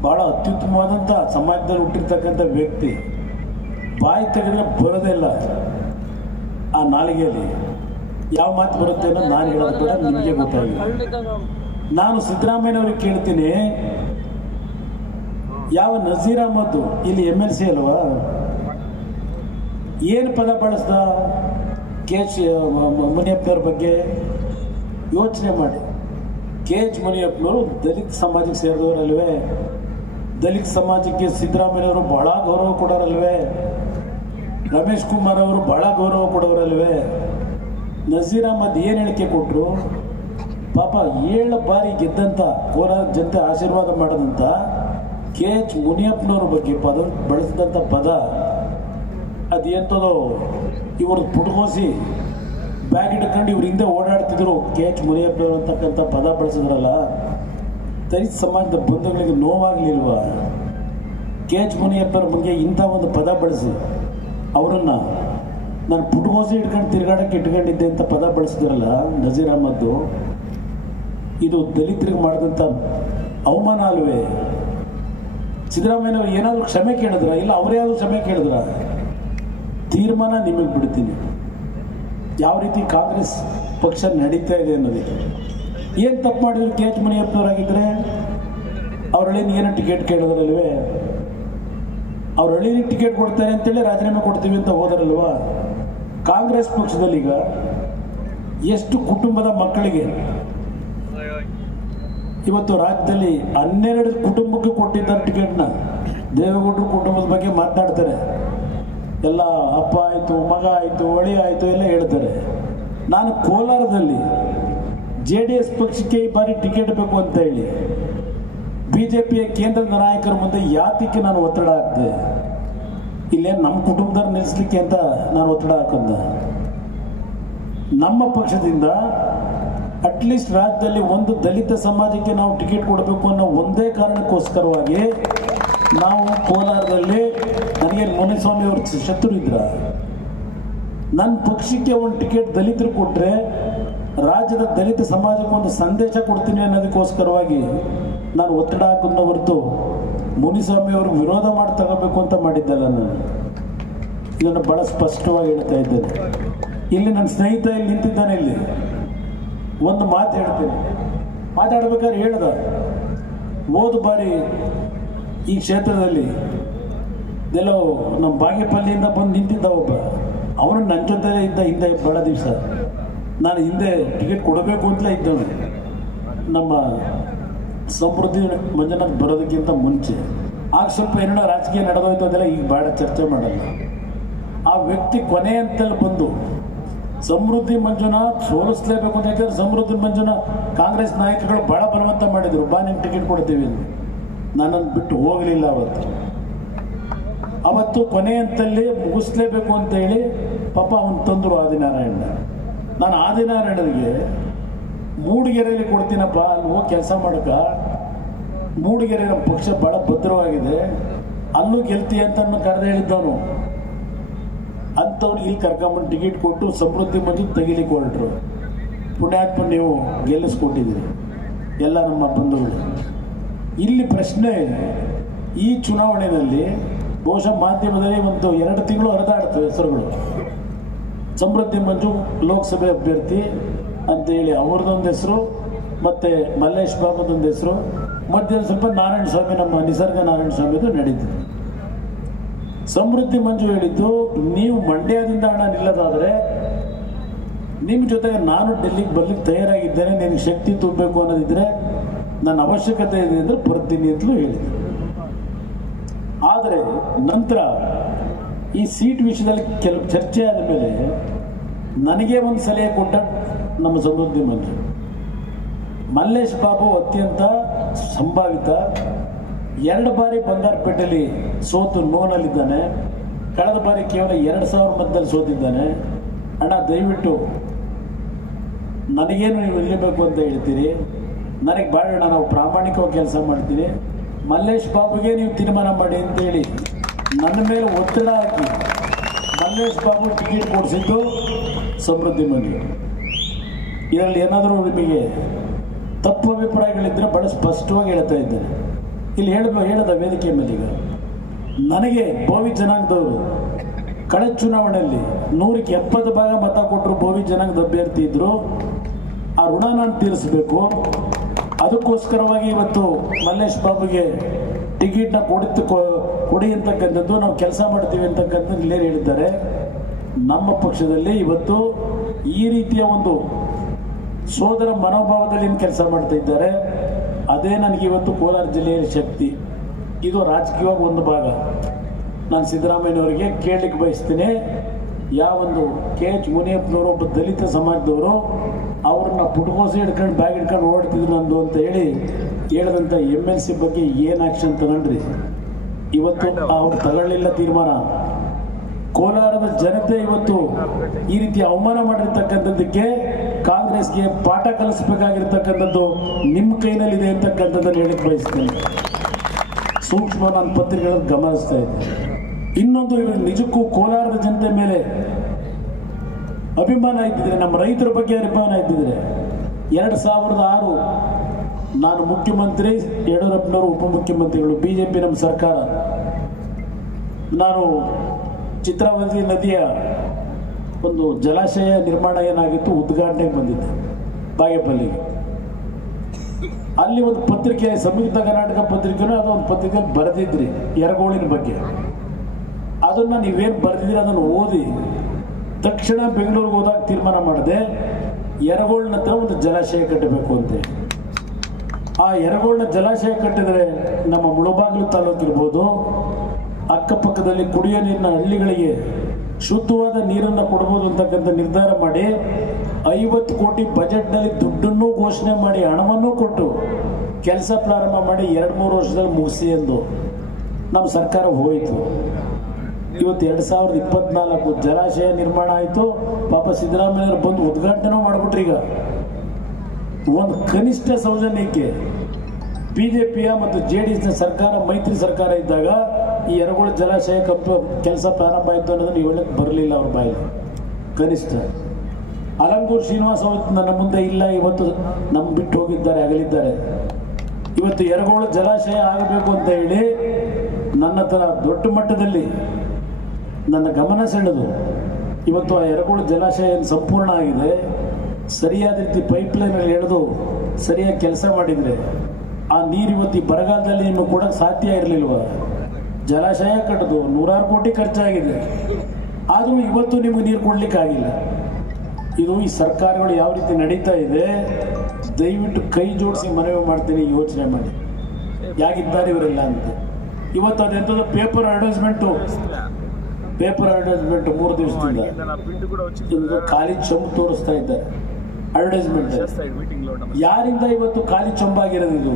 ಭಾಳ ಅತ್ಯುತ್ತಮವಾದಂಥ ಸಮಾಜದಲ್ಲಿ ಹುಟ್ಟಿರ್ತಕ್ಕಂಥ ವ್ಯಕ್ತಿ. ಬಾಯಿ ತೆಗೆದ್ರೆ ಬರೋದೇ ಇಲ್ಲ. ಆ ನಾಲಿಗೆಯಲ್ಲಿ. ಯಾವ ಮಾತು ಬರುತ್ತೆ ಅನ್ನೋದು ನಾನು ಹೇಳೋದು ಕೂಡ ನಿಮಗೆ ಗೊತ್ತಾಗಿದೆ. ನಾನು ಸಿದ್ದರಾಮಯ್ಯನವ್ರಿಗೆ ಕೇಳ್ತೀನಿ, ಯಾವ ನಜೀರ್ ಅಹಮದ್ ಇಲ್ಲಿ ಎಂ ಎಲ್ ಸಿ ಅಲ್ವಾ? ಏನು ಪದ ಬಳಸ್ದ? ಕೆ ಎಚ್ ಮುನಿಯಪ್ಪನವ್ರ ಬಗ್ಗೆ ಯೋಚನೆ ಮಾಡಿ. ಕೆ ಎಚ್ ಮುನಿಯಪ್ಪನವರು ದಲಿತ ಸಮಾಜಕ್ಕೆ ಸೇರಿದವರಲ್ವೇ? ದಲಿತ ಸಮಾಜಕ್ಕೆ ಸಿದ್ದರಾಮಯ್ಯವರು ಬಹಳ ಗೌರವ ಕೊಡೋರಲ್ವೇ? ರಮೇಶ್ ಕುಮಾರ್ ಅವರು ಬಹಳ ಗೌರವ ಕೊಡೋರಲ್ವೇ? ನಜೀರ್ ಅಹಮದ್ ಏನು ಹೇಳಿಕೆ ಕೊಟ್ಟರು ಪಾಪ ಏಳು ಬಾರಿ ಗೆದ್ದಂಥ ಕೋಲಾರ ಜನತೆ ಆಶೀರ್ವಾದ ಮಾಡಿದಂಥ ಕೆ ಎಚ್ ಮುನಿಯಪ್ಪನವ್ರ ಬಗ್ಗೆ ಪದ ಬಳಸಿದಂಥ ಪದ ಅದೇಂಥದೋ ಇವರು ಪುಟ್ಕೋಸಿ ಬ್ಯಾಗ್ ಇಟ್ಕೊಂಡು ಇವ್ರ ಹಿಂದೆ ಓಡಾಡ್ತಿದ್ರು ಕೆ ಎಚ್ ಮುನಿಯಪ್ಪನವ್ರು ಅಂತಕ್ಕಂಥ ಪದ ಬಳಸಿದ್ರಲ್ಲ, ದಲಿತ ಸಮಾಜದ ಬಂಧುಗಳಿಗೆ ನೋವಾಗಲಿಲ್ವ? ಕೆ ಎಚ್ ಮುನಿಯಪ್ಪರ ಬಗ್ಗೆ ಇಂಥ ಒಂದು ಪದ ಬಳಸಿ, ಅವರನ್ನು ನಾನು ಪುಟ್ಕೋಸಿ ಇಟ್ಕೊಂಡು ತಿರುಗಾಡಕ್ಕೆ ಇಟ್ಕೊಂಡಿದ್ದೆ ಅಂತ ಪದ ಬಳಸಿದ್ರಲ್ಲ ನಜೀರ್ ಅಹಮದ್ದು, ಇದು ದಲಿತರಿಗೆ ಮಾಡಿದಂಥ ಅವಮಾನ ಅಲ್ವೇ? ಸಿದ್ದರಾಮಯ್ಯನವರು ಏನಾದರೂ ಕ್ಷಮೆ ಕೇಳಿದ್ರ? ಇಲ್ಲ, ಅವರೇ ಆದರೂ ಕ್ಷಮೆ ಕೇಳಿದ್ರ? ತೀರ್ಮಾನ ನಿಮಗೆ ಬಿಡ್ತೀನಿ. ಯಾವ ರೀತಿ ಕಾಂಗ್ರೆಸ್ ಪಕ್ಷ ನಡೀತಾ ಇದೆ ಅನ್ನೋದಕ್ಕೆ ಏನು ತಪ್ಪು ಮಾಡಿದ್ರು ಕೆ ಎಚ್ ಮುನಿಯಪ್ಪನವರಾಗಿದ್ದರೆ ಅವ್ರ ಹಳ್ಳಿನ ಏನೋ ಟಿಕೆಟ್ ಕೇಳಿದ್ರಲ್ವೇ? ಅವ್ರ ಹಳ್ಳಿನ ಟಿಕೆಟ್ ಕೊಡ್ತಾರೆ ಅಂತೇಳಿ ರಾಜೀನಾಮೆ ಕೊಡ್ತೀವಿ ಅಂತ ಹೋದರಲ್ವಾ? ಕಾಂಗ್ರೆಸ್ ಪಕ್ಷದಲ್ಲೀಗ ಎಷ್ಟು ಕುಟುಂಬದ ಮಕ್ಕಳಿಗೆ ಇವತ್ತು ರಾಜ್ಯದಲ್ಲಿ ಹನ್ನೆರಡು ಕುಟುಂಬಕ್ಕೆ ಕೊಟ್ಟಿದ್ದ ಟಿಕೆಟ್ನ ದೇವೇಗೌಡರು ಕುಟುಂಬದ ಬಗ್ಗೆ ಮಾತನಾಡ್ತಾರೆ ಎಲ್ಲ ಅಪ್ಪ ಆಯಿತು, ಮಗ ಆಯಿತು ಒಳಿ ಆಯಿತು ಎಲ್ಲ ಹೇಳ್ತಾರೆ. ನಾನು ಕೋಲಾರದಲ್ಲಿ ಜೆ ಡಿ ಎಸ್ ಪಕ್ಷಕ್ಕೆ ಈ ಬಾರಿ ಟಿಕೆಟ್ ಬೇಕು ಅಂತ ಹೇಳಿ, ಬಿ ಜೆ ಪಿಯ ಕೇಂದ್ರದ ನಾಯಕರ ಮುಂದೆ ಯಾತಕ್ಕೆ ನಾನು ಒತ್ತಡ ಹಾಕಿದೆ? ಇಲ್ಲೇ ನಮ್ಮ ಕುಟುಂಬದವ್ರು ನಿಲ್ಲಿಸ್ಲಿಕ್ಕೆ ಅಂತ ನಾನು ಒತ್ತಡ ಹಾಕೊಂಡ. ನಮ್ಮ ಪಕ್ಷದಿಂದ ಅಟ್ಲೀಸ್ಟ್ ರಾಜ್ಯದಲ್ಲಿ ಒಂದು ದಲಿತ ಸಮಾಜಕ್ಕೆ ನಾವು ಟಿಕೆಟ್ ಕೊಡಬೇಕು ಅನ್ನೋ ಒಂದೇ ಕಾರಣಕ್ಕೋಸ್ಕರವಾಗಿ ನಾವು ಕೋಲಾರದಲ್ಲಿ ನನಗೆ ಮುನಿಸ್ವಾಮಿ ಅವರು ಶತ್ರು ಇದ್ರ. ನನ್ನ ಪಕ್ಷಕ್ಕೆ ಒಂದು ಟಿಕೆಟ್ ದಲಿತರು ಕೊಟ್ಟರೆ ರಾಜ್ಯದ ದಲಿತ ಸಮಾಜಕ್ಕೆ ಒಂದು ಸಂದೇಶ ಕೊಡ್ತೀನಿ ಅನ್ನೋದಕ್ಕೋಸ್ಕರವಾಗಿ ನಾನು ಒತ್ತಡ ಹಾಕುന്ന ಹೊರತು ಮುನಿಸ್ವಾಮಿ ಅವರು ವಿರೋಧ ಮಾಡಿ ತಗೋಬೇಕು ಅಂತ ಮಾಡಿದ್ದಲ್ಲ ನಾನು. ಇದನ್ನು ಬಹಳ ಸ್ಪಷ್ಟವಾಗಿ ಹೇಳ್ತಾ ಇದ್ದೇನೆ. ಇಲ್ಲಿ ನನ್ನ ಸ್ನೇಹಿತ ಇಲ್ಲಿ ನಿಂತಿದ್ದಾನೆ ಇಲ್ಲಿ. ಒಂದು ಮಾತು ಹೇಳ್ತೇನೆ. ಮಾತಾಡ್ಬೇಕಾದ್ರೆ ಹೇಳ್ದ. ಹೋದ ಬಾರಿ ಈ ಕ್ಷೇತ್ರದಲ್ಲಿ ಎಲ್ಲೋ ನಮ್ಮ ಬಾಗೇಪಲ್ಲಿಯಿಂದ ಬಂದು ನಿಂತಿದ್ದ ಒಬ್ಬ. ಅವನು ನನ್ನ ಜೊತೆ ಇದ್ದ ಹಿಂದೆ ಭಾಳ ದಿವಸ. ನಾನು ಹಿಂದೆ ಟಿಕೆಟ್ ಕೊಡಬೇಕು ಅಂತಲೇ ಇದ್ದವನು. ನಮ್ಮ ಸಮೃದ್ಧಿ ಮಂಜುನಾಥ್ ಬರೋದಕ್ಕಿಂತ ಮುಂಚೆ ಆಗ ಸ್ವಲ್ಪ ಏನೋ ರಾಜಕೀಯ ನಡೆದೋಯ್ತು ಅದೆಲ್ಲ ಈಗ ಬಾಡ ಚರ್ಚೆ ಮಾಡಲ್ಲ. ಆ ವ್ಯಕ್ತಿ ಕೊನೆ ಅಂತಲ್ಲಿ ಬಂದು, ಸಮೃದ್ಧಿ ಮಂಜುನಾಥ್ ಸೋಲಿಸ್ಲೇಬೇಕು ಅಂತ ಯಾಕಂದ್ರೆ ಸಮೃದ್ಧಿ ಮಂಜುನಾಥ್ ಕಾಂಗ್ರೆಸ್ ನಾಯಕರುಗಳು ಭಾಳ ಬಲವಂತ ಮಾಡಿದರು. ಬಾ ನಿಮ್ಗೆ ಟಿಕೆಟ್ ಕೊಡ್ತೀವಿ ಅಂತ ನನ್ನನ್ನು ಬಿಟ್ಟು ಹೋಗಲಿಲ್ಲ ಅವತ್ತು. ಅವತ್ತು ಕೊನೆ ಅಂತಲ್ಲಿ ಮುಗಿಸ್ಲೇಬೇಕು ಅಂತ ಹೇಳಿ ಪಾಪ ಅವನು ತಂದರು ಆದಿನಾರಾಯಣ. ನಾನು ಆದಿನಾರಾಯಣನಿಗೆ ಮೂಡಿಗೆರೆಯಲ್ಲಿ ಕೊಡ್ತೀನಪ್ಪ ಅಲ್ಲಿ ಹೋಗಿ ಕೆಲಸ ಮಾಡಕ. ಮೂಡಿಗೆರೆ ನಮ್ಮ ಪಕ್ಷ ಭಾಳ ಭದ್ರವಾಗಿದೆ. ಅಲ್ಲೂ ಗೆಲ್ತಿ ಅಂತ ಕರೆದು ಹೇಳಿದ್ದವನು. ಅಂಥವ್ರು ಇಲ್ಲಿ ಕರ್ಕೊಂಬಂದು ಟಿಕೆಟ್ ಕೊಟ್ಟು ಸಮೃದ್ಧಿ ಮಂಜು ತೆಗಿಲಿಕ್ಕೆ ಹೊರಟ್ರು ಪುಣ್ಯಾತ್ಮ ನೀವು ಗೆಲ್ಲಿಸ್ಕೊಟ್ಟಿದ್ದೀರಿ. ಎಲ್ಲ ನಮ್ಮ ಬಂಧುಗಳು. ಇಲ್ಲಿ ಪ್ರಶ್ನೆ, ಈ ಚುನಾವಣೆಯಲ್ಲಿ ಬಹುಶಃ ಮಾಧ್ಯಮದಲ್ಲಿ ಒಂದು ಎರಡು ತಿಂಗಳು ಹರಿದಾಡ್ತವೆ ಹೆಸರುಗಳು. ಸಮೃದ್ಧಿ ಮಂಜು ಲೋಕಸಭೆ ಅಭ್ಯರ್ಥಿ ಅಂತೇಳಿ ಅವ್ರದ್ದೊಂದು ಹೆಸರು, ಮತ್ತು ಮಲ್ಲೇಶ್ ಬಾಬುದೊಂದು ಹೆಸರು, ಮಧ್ಯ ಸ್ವಲ್ಪ ನಾರಾಯಣ ಸ್ವಾಮಿ, ನಮ್ಮ ನಿಸರ್ಗ ನಾರಾಯಣ ಸ್ವಾಮಿದು ನಡೀತದೆ ಸಮೃದ್ಧಿ ಮಂಜು ಹೇಳಿದ್ದು, ನೀವು ಮಂಡ್ಯದಿಂದ ಹಣ ನಿಲ್ಲದಾದರೆ ನಿಮ್ಮ ಜೊತೆಗೆ ನಾನು ಡೆಲ್ಲಿಗೆ ಬರ್ಲಿಕ್ಕೆ ತಯಾರಾಗಿದ್ದೇನೆ, ನಿನಗೆ ಶಕ್ತಿ ತುಂಬಬೇಕು ಅನ್ನೋದಿದ್ರೆ ನನ್ನ ಅವಶ್ಯಕತೆ ಇದೆ ಅಂದರೆ ಬರ್ತೀನಿ ಅಂತಲೂ ಹೇಳಿದೆ ಆದರೆ ನಂತರ ಈ ಸೀಟ್ ವಿಷಯದಲ್ಲಿ ಕೆಲವು ಚರ್ಚೆ ಆದ ಮೇಲೆ ನನಗೆ ಒಂದು ಸಲಹೆ ಕೊಟ್ಟ ನಮ್ಮ ಸಮೃದ್ಧಿ ಮಂತ್ರಿ. ಮಲ್ಲೇಶ್ ಬಾಬು ಅತ್ಯಂತ ಸಂಭಾವಿತ, ಎರಡು ಬಾರಿ ಬಂಗಾರಪೇಟೆಯಲ್ಲಿ ಸೋತು ನೋನಲ್ಲಿದ್ದಾನೆ ಕಳೆದ ಬಾರಿ ಕೇವಲ ಎರಡು ಸಾವಿರ ಮತದಲ್ಲಿ ಸೋತಿದ್ದಾನೆ. ಅಣ್ಣ, ದಯವಿಟ್ಟು ನನಗೇನು ನೀವು ನಿಲ್ಲಬೇಕು ಅಂತ ಹೇಳ್ತೀರಿ? ನನಗೆ ಬೇಡ ನಾವು ಪ್ರಾಮಾಣಿಕವಾಗಿ ಕೆಲಸ ಮಾಡ್ತೀನಿ. ಮಲ್ಲೇಶ್ ಬಾಬುಗೆ ನೀವು ತೀರ್ಮಾನ ಮಾಡಿ ಅಂತೇಳಿ ನನ್ನ ಮೇಲೆ ಒತ್ತಡ ಹಾಕಿ ಮಲ್ಲೇಶ್ ಬಾಬು ಟಿಕೆಟ್ ಕೊಡಿಸಿದ್ದು ಸಮೃದ್ಧಿ ಮಂಜು ಇದರಲ್ಲಿ ಏನಾದರೂ ನಿಮಗೆ ತಪ್ಪು ಅಭಿಪ್ರಾಯಗಳಿದ್ದರೆ ಬಹಳ ಸ್ಪಷ್ಟವಾಗಿ ಹೇಳ್ತಾ ಇದ್ದೇನೆ. ಇಲ್ಲಿ ಹೇಳಿದ ಹೇಳದ ವೇದಿಕೆ ಮೇಲೆ ಈಗ. ನನಗೆ ಬೋವಿ ಜನಾಂಗದವರು ಕಳೆದ ಚುನಾವಣೆಯಲ್ಲಿ ನೂರಕ್ಕೆ ಎಪ್ಪತ್ತು ಭಾಗ ಮತ ಕೊಟ್ಟರು ಬೋವಿ ಜನಾಂಗದ ಅಭ್ಯರ್ಥಿ ಇದ್ದರು ಆ ಋಣ ನಾನು ತೀರಿಸಬೇಕು. ಅದಕ್ಕೋಸ್ಕರವಾಗಿ ಇವತ್ತು ಮಲ್ಲೇಶ್ ಬಾಬುಗೆ ಟಿಕೆಟ್ನ ಕೊಡಿತು ಕೊಡಿ ಅಂತಕ್ಕಂಥದ್ದು ನಾವು ಕೆಲಸ ಮಾಡ್ತೀವಿ ಅಂತಕ್ಕಂಥದ್ದು ಇಲ್ಲೇ ಹೇಳಿದ್ದಾರೆ. ನಮ್ಮ ಪಕ್ಷದಲ್ಲಿ ಇವತ್ತು ಈ ರೀತಿಯ ಒಂದು ಸೋದರ ಮನೋಭಾವದಲ್ಲಿ ಕೆಲಸ ಮಾಡ್ತಾ ಇದ್ದಾರೆ? ಅದೇ ನನಗೆ ಇವತ್ತು ಕೋಲಾರ ಜಿಲ್ಲೆಯ ಶಕ್ತಿ. ಇದು ರಾಜಕೀಯವಾಗಿ ಒಂದು ಭಾಗ. ನಾನು ಸಿದ್ದರಾಮಯ್ಯನವರಿಗೆ ಕೇಳಲಿಕ್ಕೆ ಬಯಸ್ತೀನಿ. ಯಾವೊಂದು ಕೆ ಎಚ್ ಮುನಿಯಪ್ಪನವರು, ಒಬ್ಬ ದಲಿತ ಸಮಾಜದವರು ಅವ್ರನ್ನ ಪುಟ್ಕೋಸಿ ಹಿಡ್ಕೊಂಡು ಬ್ಯಾಗ್ ಹಿಡ್ಕೊಂಡು ಓಡ್ತಿದ್ರು ನಂದು ಅಂತ ಹೇಳಿ ಹೇಳಿದಂಥ ಎಂ ಎಲ್ ಸಿ ಬಗ್ಗೆ ಏನು ಆ್ಯಕ್ಷನ್ ತಗೊಂಡ್ರಿ ಇವತ್ತು ಅವ್ರು ತಗೊಳ್ಳಿಲ್ಲ ತೀರ್ಮಾನ. ಕೋಲಾರದ ಜನತೆ ಇವತ್ತು ಈ ರೀತಿ ಅವಮಾನ ಮಾಡಿರ್ತಕ್ಕಂಥದ್ದಕ್ಕೆ ಕಾಂಗ್ರೆಸ್ಗೆ ಪಾಠ ಕಲಿಸಬೇಕಾಗಿರ್ತಕ್ಕಂಥದ್ದು ನಿಮ್ಮ ಕೈನಲ್ಲಿದೆ ಅಂತಕ್ಕಂಥದ್ದನ್ನು ಹೇಳಿ ಬಯಸ್ತೇನೆ. ಸೂಕ್ಷ್ಮ ನಾನು ಪತ್ರಿಕೆಗಳನ್ನು ಗಮನಿಸ್ತಾ ಇದ್ದೆ. ಇನ್ನೊಂದು ಇವರು ನಿಜಕ್ಕೂ ಕೋಲಾರದ ಜನತೆ ಮೇಲೆ ಅಭಿಮಾನ ಇದ್ದಿದ್ರೆ, ನಮ್ಮ ರೈತರ ಬಗ್ಗೆ ಅಭಿಮಾನ ಇದ್ದಿದ್ರೆ, ಎರಡು ಸಾವಿರದ ಆರು ನಾನು ಮುಖ್ಯಮಂತ್ರಿ, ಯಡಿಯೂರಪ್ಪನವರು ಉಪಮುಖ್ಯಮಂತ್ರಿಗಳು ಬಿ ಜೆ ಪಿ ನಮ್ಮ ಸರ್ಕಾರ. ನಾನು ಚಿತ್ರಾವತಿ ನದಿಯ ಒಂದು ಜಲಾಶಯ ನಿರ್ಮಾಣ ಏನಾಗಿತ್ತು? ಉದ್ಘಾಟನೆಗೆ ಬಂದಿದ್ದೆ, ಬಾಗೇಪಲ್ಲಿಗೆ. ಅಲ್ಲಿ ಒಂದು ಪತ್ರಿಕೆ, ಸಂಯುಕ್ತ ಕರ್ನಾಟಕ ಪತ್ರಿಕೆನೂ ಅದು ಒಂದು ಪತ್ರಿಕೆ ಬರೆದಿದ್ರಿ, ಎರಗೋಳಿನ ಬಗ್ಗೆ. ಅದನ್ನು ನೀವೇನು ಬರೆದಿದ್ರಿ ಅದನ್ನು ಓದಿ ತಕ್ಷಣ ಬೆಂಗಳೂರಿಗೆ ಹೋದಾಗ ತೀರ್ಮಾನ ಮಾಡಿದೆ, ಎರಗೋಳ್ನ ಹತ್ರ ಒಂದು ಜಲಾಶಯ ಕಟ್ಟಬೇಕು ಅಂತ ಆ ಎರಗೋಳ್ನ ಜಲಾಶಯ ಕಟ್ಟಿದರೆ ನಮ್ಮ ಮುಳಬಾಗಿಲು ತಾಲೂಕು ಇರ್ಬೋದು ಅಕ್ಕಪಕ್ಕದಲ್ಲಿ ಕುಡಿಯೋ ನೀರಿನ ಹಳ್ಳಿಗಳಿಗೆ ಶುದ್ಧವಾದ ನೀರನ್ನು ಕೊಡ್ಬೋದು ಅಂತಕ್ಕಂಥ ನಿರ್ಧಾರ ಮಾಡಿ ಐವತ್ತು ಕೋಟಿ ಬಜೆಟ್ನಲ್ಲಿ ದುಡ್ಡನ್ನು ಘೋಷಣೆ ಮಾಡಿ ಹಣವನ್ನು ಕೊಟ್ಟು ಕೆಲಸ ಪ್ರಾರಂಭ ಮಾಡಿ ಎರಡು ಮೂರು ವರ್ಷದಲ್ಲಿ ಮುಗಿಸಿ ಎಂದು ನಮ್ಮ ಸರ್ಕಾರ ಹೋಯಿತು. ಇವತ್ತು ಎರಡು ಸಾವಿರದ ಇಪ್ಪತ್ನಾಲ್ಕು ಜಲಾಶಯ ನಿರ್ಮಾಣ ಆಯಿತು. ಪಾಪ ಸಿದ್ದರಾಮಯ್ಯವ್ರು ಬಂದು ಉದ್ಘಾಟನೆ ಮಾಡಿಬಿಟ್ರು ಈಗ. ಒಂದು ಕನಿಷ್ಠ ಸೌಜನ್ಯಕ್ಕೆ ಬಿ ಜೆ ಪಿಯ ಮತ್ತು ಜೆ ಎಸ್ನ ಸರ್ಕಾರ, ಮೈತ್ರಿ ಸರ್ಕಾರ ಇದ್ದಾಗ ಈ ಎರಗೋಳ ಜಲಾಶಯ ಕಪ್ಪ ಕೆಲಸ ಪ್ರಾರಂಭ ಆಯಿತು ಅನ್ನೋದನ್ನು ಹೇಳಕ್ಕೆ ಬರಲಿಲ್ಲ ಅವ್ರ ಬಾಯಿ ಕನಿಷ್ಠ. ಅಲಂಗೂರ್ ಶ್ರೀನಿವಾಸ್ ಅವತ್ತು ನನ್ನ ಮುಂದೆ ಇಲ್ಲ, ಇವತ್ತು ನಮ್ಮ ಬಿಟ್ಟು ಹೋಗಿದ್ದಾರೆ, ಅಗಲಿದ್ದಾರೆ. ಇವತ್ತು ಎರಗೋಳು ಜಲಾಶಯ ಆಗಬೇಕು ಅಂತ ಹೇಳಿ ನನ್ನ ತರ ದೊಡ್ಡ ಮಟ್ಟದಲ್ಲಿ ನನ್ನ ಗಮನ ಸೆಳೆದು ಇವತ್ತು ಆ ಎರಗೋಳು ಜಲಾಶಯ ಸಂಪೂರ್ಣ ಆಗಿದೆ, ಸರಿಯಾದ ರೀತಿ ಪೈಪ್ಲೈನಲ್ಲಿ ಎಳೆದು ಸರಿಯಾಗಿ ಕೆಲಸ ಮಾಡಿದರೆ ಆ ನೀರು ಇವತ್ತು ಈ ಬರಗಾಲದಲ್ಲಿ ಇನ್ನು ಕೂಡ ಸಾಧ್ಯ ಇರಲಿಲ್ವ? ಜಲಾಶಯ ಕಟ್ಟದು ನೂರಾರು ಕೋಟಿ ಖರ್ಚಾಗಿದೆ. ಆದರೂ ಇವತ್ತು ನಿಮಗೆ ನೀರು ಕೊಡಲಿಕ್ಕಾಗಿಲ್ಲ ಇದು ಈ ಸರ್ಕಾರಗಳು ಯಾವ ರೀತಿ ನಡೀತಾ ಇದೆ, ದಯವಿಟ್ಟು ಕೈ ಜೋಡಿಸಿ ಮನವಿ ಮಾಡ್ತೀನಿ ಯೋಚನೆ ಮಾಡಿ. ಯಾಕಿದ್ದಾರೆ ಇವರೆಲ್ಲ ಅಂತ. ಇವತ್ತು ಅದೆಂಥದ್ದು ಪೇಪರ್ ಅಡ್ವರ್ಟೈಸ್ಮೆಂಟು. ಪೇಪರ್ ಅಡ್ವರ್ಟೈಸ್ಮೆಂಟ್ ಮೂರು ದಿವಸದಿಂದ. ಖಾಲಿ ಚಂಬು ತೋರಿಸ್ತಾ ಇದ್ದಾರೆ. ಅಡ್ವರ್ಟೈಸ್ಮೆಂಟ್. ಯಾರಿಂದ ಇವತ್ತು ಖಾಲಿ ಚಂಬಾಗಿರೋದು ಇದು?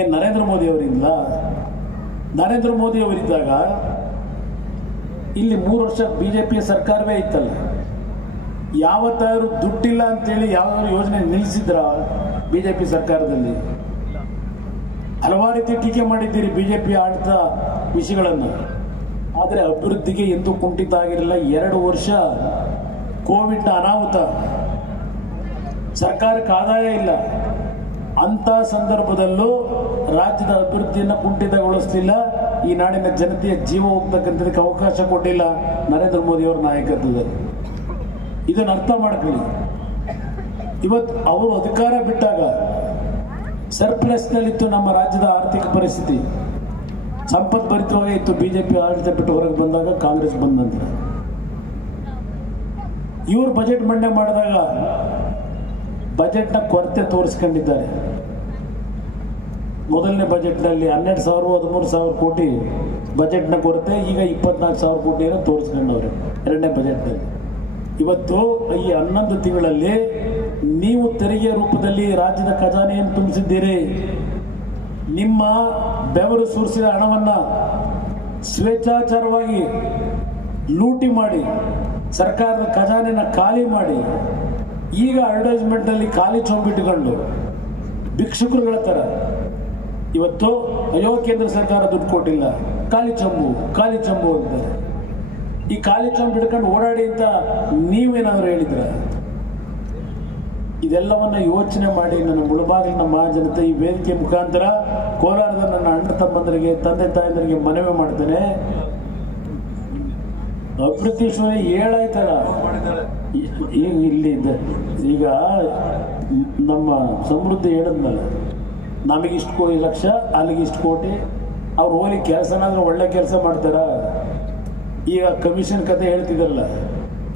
ಏನು ನರೇಂದ್ರ ಮೋದಿ ಅವರಿಂದ ನರೇಂದ್ರ ಮೋದಿ ಅವರಿದ್ದಾಗ ಇಲ್ಲಿ ಮೂರು ವರ್ಷ ಬಿ ಜೆ ಪಿಯ ಸರ್ಕಾರವೇ ಇತ್ತಲ್ಲ. ಯಾವತ್ತಾದ್ರೂ ದುಡ್ಡಿಲ್ಲ ಅಂತೇಳಿ ಯಾವ್ದಾದ್ರು ಯೋಜನೆ ನಿಲ್ಲಿಸಿದ್ರ ಬಿ ಜೆ ಪಿ ಸರ್ಕಾರದಲ್ಲಿ? ಹಲವಾರು ರೀತಿ ಟೀಕೆ ಮಾಡಿದ್ದೀರಿ ಬಿ ಜೆ ಪಿ ಆಡಳಿತ ವಿಷಯಗಳನ್ನು. ಆದರೆ ಅಭಿವೃದ್ಧಿಗೆ ಎಂದೂ ಕುಂಠಿತ ಆಗಿರಲಿಲ್ಲ. ಎರಡು ವರ್ಷ ಕೋವಿಡ್ ಅನಾಹುತ. ಸರ್ಕಾರಕ್ಕೆ ಆದಾಯ ಇಲ್ಲ. ಅಂಥ ಸಂದರ್ಭದಲ್ಲೂ ರಾಜ್ಯದ ಅಭಿವೃದ್ಧಿಯನ್ನು ಕುಂಠಿತಗೊಳಿಸಲಿಲ್ಲ, ಈ ನಾಡಿನ ಜನತೆಯ ಜೀವ ಹೋಗ್ತಕ್ಕಂಥದಕ್ಕೆ ಅವಕಾಶ ಕೊಟ್ಟಿಲ್ಲ ನರೇಂದ್ರ ಮೋದಿ ಅವರ ನಾಯಕತ್ವದಲ್ಲಿ. ಇದನ್ನು ಅರ್ಥ ಮಾಡ್ಕೊಳ್ಳಿ. ಇವತ್ತು ಅವರು ಅಧಿಕಾರ ಬಿಟ್ಟಾಗ ಸರ್ಪ್ಲಸ್ನಲ್ಲಿತ್ತು ನಮ್ಮ ರಾಜ್ಯದ ಆರ್ಥಿಕ ಪರಿಸ್ಥಿತಿ. ಸಂಪತ್ ಭರಿತವಾಗಿ ಇತ್ತು ಬಿಜೆಪಿ ಆಡಳಿತ ಬಿಟ್ಟು ಹೊರಗೆ ಬಂದಾಗ ಕಾಂಗ್ರೆಸ್ ಬಂದಂತ ಇವರು ಬಜೆಟ್ ಮಂಡನೆ ಮಾಡಿದಾಗ ಬಜೆಟ್ನ ಕೊರತೆ ತೋರಿಸ್ಕೊಂಡಿದ್ದಾರೆ. ಮೊದಲನೇ ಬಜೆಟ್ನಲ್ಲಿ ಹನ್ನೆರಡು ಸಾವಿರ, ಹದಿಮೂರು ಸಾವಿರ ಕೋಟಿ ಬಜೆಟ್ನ ಕೊರತೆ, ಈಗ ಇಪ್ಪತ್ನಾಲ್ಕು ಸಾವಿರ ಏನೋ ತೋರಿಸ್ಕೊಂಡವ್ರೆ ಎರಡನೇ ಬಜೆಟ್ನಲ್ಲಿ. ಇವತ್ತು ಈ ಹನ್ನೊಂದು ತಿಂಗಳಲ್ಲಿ ನೀವು ತೆರಿಗೆ ರೂಪದಲ್ಲಿ ರಾಜ್ಯದ ಖಜಾನೆಯನ್ನು ತುಂಬಿಸಿದ್ದೀರಿ. ನಿಮ್ಮ ಬೆವರು ಸುರಿಸಿದ ಹಣವನ್ನು ಸ್ವೇಚ್ಛಾಚಾರವಾಗಿ ಲೂಟಿ ಮಾಡಿ, ಸರ್ಕಾರದ ಖಜಾನೆನ ಖಾಲಿ ಮಾಡಿ, ಈಗ ಅಡ್ವರ್ಟೈಸ್ಮೆಂಟ್ನಲ್ಲಿ ಖಾಲಿ ಚೌಬಿಟ್ಟುಕೊಂಡು ಭಿಕ್ಷುಕರುಗಳ ಥರ ಇವತ್ತು ಅಯ್ಯೋ, ಕೇಂದ್ರ ಸರ್ಕಾರ ದುಡ್ಡು ಕೊಟ್ಟಿಲ್ಲ. ಖಾಲಿ ಚಂಬು ಖಾಲಿ ಚಂಬು ಅಂತಾರೆ. ಈ ಖಾಲಿ ಚಂಬು ಹಿಡ್ಕೊಂಡು ಓಡಾಡಿ ಅಂತ ನೀವೇನಾದರೂ ಹೇಳಿದ್ರ? ಇದೆಲ್ಲವನ್ನ ಯೋಚನೆ ಮಾಡಿ ನನ್ನ ಮುಳಬಾಗಿಲಿನ ಮಹಾಜನತೆ ಈ ವೇದಿಕೆ ಮುಖಾಂತರ ಕೋಲಾರದ ನನ್ನ ಅಣ್ಣ ತಮ್ಮಂದರಿಗೆ, ತಂದೆ ತಾಯಂದರಿಗೆ ಮನವಿ ಮಾಡ್ತೇನೆ. ಅಭಿವೃದ್ಧೀಶ್ವರಿ ಹೇಳಾಯ್ತಲ್ಲ ಈಗ ಇಲ್ಲಿ ಈಗ ನಮ್ಮ ಸಮೃದ್ಧಿ ಹೇಳಿದ್ನಲ್ಲ. ನಮಗೆ ಇಷ್ಟು ಕೋಟಿ ಲಕ್ಷ ಅಲ್ಲಿಗೆ ಇಷ್ಟು ಕೋಟಿ. ಅವ್ರು ಹೋಗಿ ಕೆಲಸನಾದ್ರೂ ಒಳ್ಳೆ ಕೆಲಸ ಮಾಡ್ತಾರ? ಈಗ ಕಮಿಷನ್ ಕತೆ ಹೇಳ್ತಿದ್ರಲ್ಲ,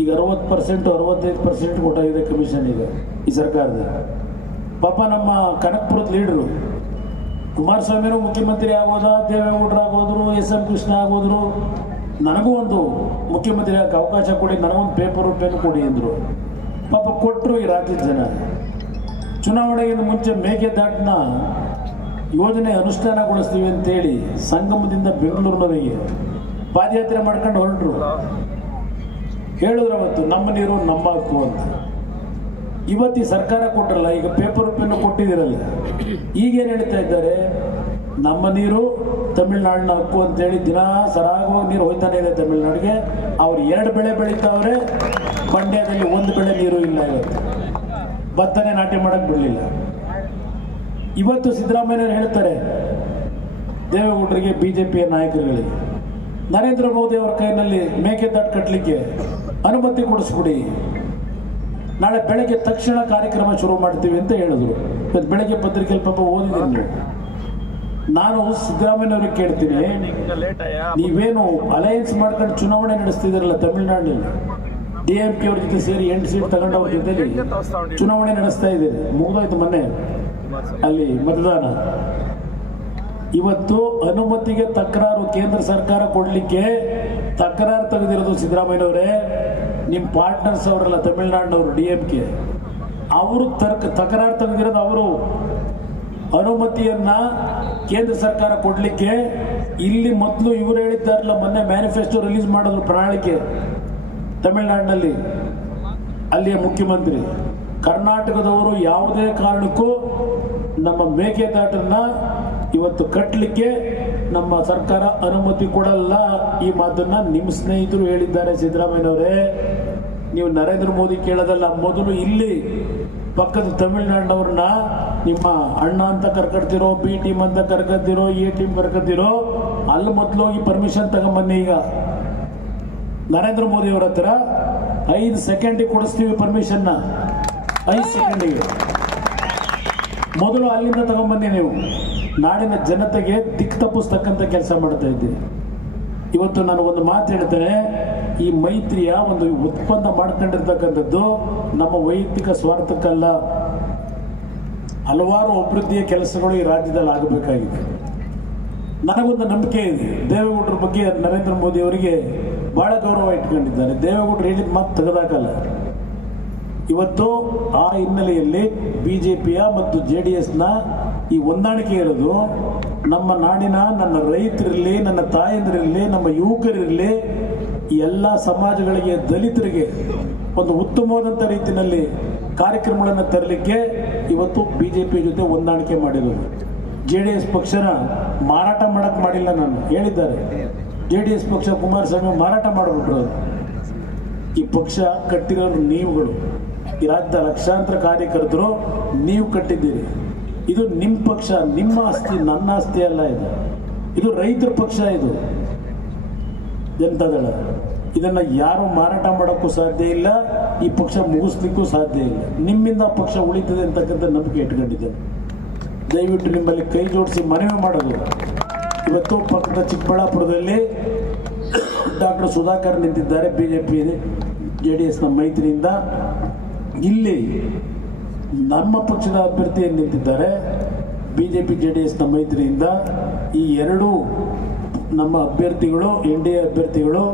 ಈಗ ಅರವತ್ತು ಪರ್ಸೆಂಟು ಅರವತ್ತೈದು ಪರ್ಸೆಂಟ್ ಕೊಟ್ಟಾಗಿದೆ ಕಮಿಷನ್ ಈಗ ಈ ಸರ್ಕಾರದ. ಪಾಪ ನಮ್ಮ ಕನಕ್ಪುರದ ಲೀಡ್ರು ಕುಮಾರಸ್ವಾಮಿನೂ ಮುಖ್ಯಮಂತ್ರಿ ಆಗೋದ ದೇವೇಗೌಡರು ಆಗೋದ್ರು ಎಸ್ ಎಂ ಕೃಷ್ಣ ಆಗೋದ್ರು ನನಗೂ ಒಂದು ಮುಖ್ಯಮಂತ್ರಿ ಆಗಕ್ಕೆ ಅವಕಾಶ ಕೊಡಿ, ನನಗೊಂದು ಪೇಪರು ಪೆನ್ ಕೊಡಿ ಅಂದರು. ಪಾಪ ಕೊಟ್ಟರು ಈ ರಾಜ್ಯದ ಜನ. ಚುನಾವಣೆಗಿಂತ ಮುಂಚೆ ಮೇಕೆದಾಟ್ನ ಯೋಜನೆ ಅನುಷ್ಠಾನಗೊಳಿಸ್ತೀವಿ ಅಂತೇಳಿ ಸಂಗಮದಿಂದ ಬೆಂಗಳೂರಿನವರಿಗೆ ಪಾದಯಾತ್ರೆ ಮಾಡ್ಕೊಂಡು ಹೊರಟರು. ಹೇಳಿದ್ರು ಅವತ್ತು, ನಮ್ಮ ನೀರು ನಮ್ಮ ಹಕ್ಕು ಅಂತ. ಇವತ್ತು ಈ ಸರ್ಕಾರ ಕೊಟ್ಟರಲ್ಲ ಈಗ ಪೇಪರ್ ಪೆನ್ನು ಕೊಟ್ಟಿದ್ದೀರಲ್ಲ ಈಗೇನು ಹೇಳ್ತಾ ಇದ್ದಾರೆ? ನಮ್ಮ ನೀರು ತಮಿಳ್ನಾಡಿನ ಹಕ್ಕು ಅಂತೇಳಿ ದಿನ ಸರಾಗವಾಗಿ ನೀರು ಹೋಯ್ತಾನೆ ಇದೆ ತಮಿಳ್ನಾಡಿಗೆ. ಅವ್ರು ಎರಡು ಬೆಳೆ ಬೆಳೀತಾವ್ರೆ, ಮಂಡ್ಯದಲ್ಲಿ ಒಂದು ಬೆಳೆ ನೀರು ಇಲ್ಲ ಇವತ್ತು. ಭತ್ತನೇ ನಾಟಿ ಮಾಡಕ್ಕೆ ಬಿಡಲಿಲ್ಲ. ಇವತ್ತು ಸಿದ್ದರಾಮಯ್ಯನವರು ಹೇಳ್ತಾರೆ ದೇವೇಗೌಡರಿಗೆ ಪಿಯ ನಾಯಕರುಗಳಿಗೆ ನರೇಂದ್ರ ಮೋದಿ ಅವರ ಕೈನಲ್ಲಿ ಮೇಕೆದಾಟು ಕಟ್ಟಲಿಕ್ಕೆ ಅನುಮತಿ ಕೊಡಿಸ್ಬಿಡಿ. ನಾಳೆ ಬೆಳಗ್ಗೆ ತಕ್ಷಣ ಕಾರ್ಯಕ್ರಮ ಶುರು ಮಾಡ್ತೀವಿ ಅಂತ ಹೇಳಿದ್ರು. ಇವತ್ತು ಬೆಳಗ್ಗೆ ಪತ್ರಿಕೆಯಲ್ಲಿ ಪಾಪ ಓದಿದ್ದೀನಿ ನೀವು. ನಾನು ಸಿದ್ದರಾಮಯ್ಯನವ್ರಿಗೆ ಕೇಳ್ತೀನಿ ನೀವೇನು ಅಲಯನ್ಸ್ ಮಾಡ್ಕೊಂಡು ಚುನಾವಣೆ ನಡೆಸ್ತಿದ್ದೀರಲ್ಲ ತಮಿಳ್ನಾಡಿನಲ್ಲಿ? ಡಿ ಎಂ ಅವ್ರ ಜೊತೆ ಸೇರಿ ಎಂಟು ಸೀಟ್ ತಗೊಂಡು ಅವ್ರ ಜೊತೆಲಿ ಚುನಾವಣೆ ನಡೆಸ್ತಾ ಇದ್ದೀರಿ ಮುಗಿದೋಯ್ತು ಮೊನ್ನೆ ಅಲ್ಲಿ ಮತದಾನ. ಇವತ್ತು ಅನುಮತಿಗೆ ತಕರಾರು ಕೇಂದ್ರ ಸರ್ಕಾರ ಕೊಡಲಿಕ್ಕೆ ತಕರಾರು ತೆಗೆದಿರೋದು ಸಿದ್ದರಾಮಯ್ಯನವರೇ ನಿಮ್ಮ ಪಾರ್ಟ್ನರ್ಸ್ ಅವರಲ್ಲ ತಮಿಳ್ನಾಡಿನವರು ಡಿ ಅವರು ತರ್ಕ, ತಕರಾರು ತೆಗೆದಿರೋದು ಅವರು. ಅನುಮತಿಯನ್ನ ಕೇಂದ್ರ ಸರ್ಕಾರ ಕೊಡಲಿಕ್ಕೆ ಇಲ್ಲಿ ಮೊದಲು ಇವರು ಹೇಳಿದ್ದಾರಲ್ಲ, ಮೊನ್ನೆ ಮ್ಯಾನಿಫೆಸ್ಟೋ ರಿಲೀಸ್ ಮಾಡಿದ್ರು ಪ್ರಣಾಳಿಕೆ. ತಮಿಳುನಾಡಿನಲ್ಲಿ ಅಲ್ಲಿಯ ಮುಖ್ಯಮಂತ್ರಿ, ಕರ್ನಾಟಕದವರು ಯಾವುದೇ ಕಾರಣಕ್ಕೂ ನಮ್ಮ ಮೇಕೆದಾಟನ್ನ ಇವತ್ತು ಕಟ್ಟಲಿಕ್ಕೆ ನಮ್ಮ ಸರ್ಕಾರ ಅನುಮತಿ ಕೊಡಲ್ಲ. ಈ ಮಾತನ್ನ ನಿಮ್ಮ ಸ್ನೇಹಿತರು ಹೇಳಿದ್ದಾರೆ ಸಿದ್ದರಾಮಯ್ಯನವರೇ. ನೀವು ನರೇಂದ್ರ ಮೋದಿ ಕೇಳೋದಲ್ಲ, ಮೊದಲು ಇಲ್ಲಿ ಪಕ್ಕದ ತಮಿಳುನಾಡಿನವ್ರನ್ನ ನಿಮ್ಮ ಅಣ್ಣ ಅಂತ ಕರ್ಕಡ್ತಿರೋ, ಬಿ ಟೀಮ್ ಅಂತ ಕರ್ಕೊತಿರೋ ಎ ಟೀಮ್ ಕರ್ಕೊತಿರೋ ಅಲ್ಲಿ ಮೊದಲು ಹೋಗಿ ಪರ್ಮಿಷನ್ ತಗೊಂಬನ್ನಿ ಈಗ. ನರೇಂದ್ರ ಮೋದಿ ಅವರ ಹತ್ರ ಐದು ಸೆಕೆಂಡಿಗೆ ಕೊಡಿಸ್ತೀವಿ ಪರ್ಮಿಷನ್ನ ಐದು ಸೆಕೆಂಡಿಗೆ ಮೊದಲು ಅಲ್ಲಿಂದ ತಗೊಂಬನ್ನಿ ನೀವು. ನಾಡಿನ ಜನತೆಗೆ ದಿಕ್ ತಪ್ಪಿಸ್ತಕ್ಕಂಥ ಕೆಲಸ ಮಾಡ್ತಾ ಇದ್ದೀರಿ. ಇವತ್ತು ನಾನು ಒಂದು ಮಾತು ಹೇಳ್ತೇನೆ. ಈ ಮೈತ್ರಿಯ ಒಂದು ಉತ್ಪನ್ನ ಮಾಡ್ಕೊಂಡಿರ್ತಕ್ಕಂಥದ್ದು ನಮ್ಮ ವೈಯಕ್ತಿಕ ಸ್ವಾರ್ಥಕ್ಕಲ್ಲ. ಹಲವಾರು ಅಭಿವೃದ್ಧಿಯ ಕೆಲಸಗಳು ಈ ರಾಜ್ಯದಲ್ಲಿ ಆಗಬೇಕಾಗಿದೆ. ನನಗೊಂದು ನಂಬಿಕೆ ಇದೆ. ದೇವೇಗೌಡರ ಬಗ್ಗೆ ನರೇಂದ್ರ ಮೋದಿ ಅವರಿಗೆ ಬಹಳ ಗೌರವ ಇಟ್ಕೊಂಡಿದ್ದಾರೆ ದೇವೇಗೌಡರು ಹೇಳಿದ ಮಾತು ತೆಗೆದಾಕಲ್ಲ. ಇವತ್ತು ಆ ಹಿನ್ನೆಲೆಯಲ್ಲಿ ಬಿಜೆಪಿಯ ಮತ್ತು ಜೆ ಡಿ ಎಸ್ನ ಈ ಹೊಂದಾಣಿಕೆ ಇರೋದು ನಮ್ಮ ನಾಡಿನ, ನನ್ನ ರೈತರಿರಲಿ, ನನ್ನ ತಾಯಂದಿರಲಿ ನಮ್ಮ ಯುವಕರಿರಲಿ ಎಲ್ಲ ಸಮಾಜಗಳಿಗೆ ದಲಿತರಿಗೆ ಒಂದು ಉತ್ತಮವಾದಂಥ ರೀತಿಯಲ್ಲಿ ಕಾರ್ಯಕ್ರಮಗಳನ್ನು ತರಲಿಕ್ಕೆ ಇವತ್ತು ಬಿ ಜೆ ಪಿ ಜೊತೆ ಹೊಂದಾಣಿಕೆ ಮಾಡಿರೋದು. ಜೆ ಡಿ ಎಸ್ ಪಕ್ಷನ ಮಾರಾಟ ಮಾಡಕ್ಕೆ ಮಾಡಿಲ್ಲ ನಾನು. ಹೇಳಿದ್ದಾರೆ. ಜೆ ಡಿ ಎಸ್ ಪಕ್ಷ ಕುಮಾರಸ್ವಾಮಿ ಮಾರಾಟ ಮಾಡಿಬಿಟ್ರು ಈ ಪಕ್ಷ ಕಟ್ಟಿರೋ ನೀವುಗಳು, ಈ ರಾಜ್ಯದ ಲಕ್ಷಾಂತರ ಕಾರ್ಯಕರ್ತರು ನೀವು ಕಟ್ಟಿದ್ದೀರಿ. ಇದು ನಿಮ್ಮ ಪಕ್ಷ, ನಿಮ್ಮ ಆಸ್ತಿ, ನನ್ನ ಆಸ್ತಿ ಅಲ್ಲ ಇದು. ಇದು ರೈತರ ಪಕ್ಷ ಇದು. ಜನತಾದಳ ಇದನ್ನು ಯಾರು ಮಾರಾಟ ಮಾಡೋಕ್ಕೂ ಸಾಧ್ಯ ಇಲ್ಲ, ಈ ಪಕ್ಷ ಮುಗಿಸ್ಲಿಕ್ಕೂ ಸಾಧ್ಯ ಇಲ್ಲ. ನಿಮ್ಮಿಂದ ಪಕ್ಷ ಉಳಿತದೆ ಅಂತಕ್ಕಂಥ ನಂಬಿಕೆ ಇಟ್ಕೊಂಡಿದ್ದೇನೆ. ದಯವಿಟ್ಟು ನಿಮ್ಮಲ್ಲಿ ಕೈ ಜೋಡಿಸಿ ಮನವಿ ಮಾಡೋದು. ಇವತ್ತು ಪಕ್ಕದ ಚಿಕ್ಕಬಳ್ಳಾಪುರದಲ್ಲಿ ಡಾಕ್ಟರ್ ಸುಧಾಕರ್ ನಿಂತಿದ್ದಾರೆ. B J P J D ಎಸ್ನ ಮೈತ್ರಿಯಿಂದ. ಇಲ್ಲಿ ನಮ್ಮ ಪಕ್ಷದ ಅಭ್ಯರ್ಥಿಯನ್ನು ನಿಂತಿದ್ದಾರೆ. B J P J D ಎಸ್ನ ಮೈತ್ರಿಯಿಂದ. ಈ ಎರಡೂ ನಮ್ಮ ಅಭ್ಯರ್ಥಿಗಳು, ಎನ್ ಡಿ ಎ ಅಭ್ಯರ್ಥಿಗಳು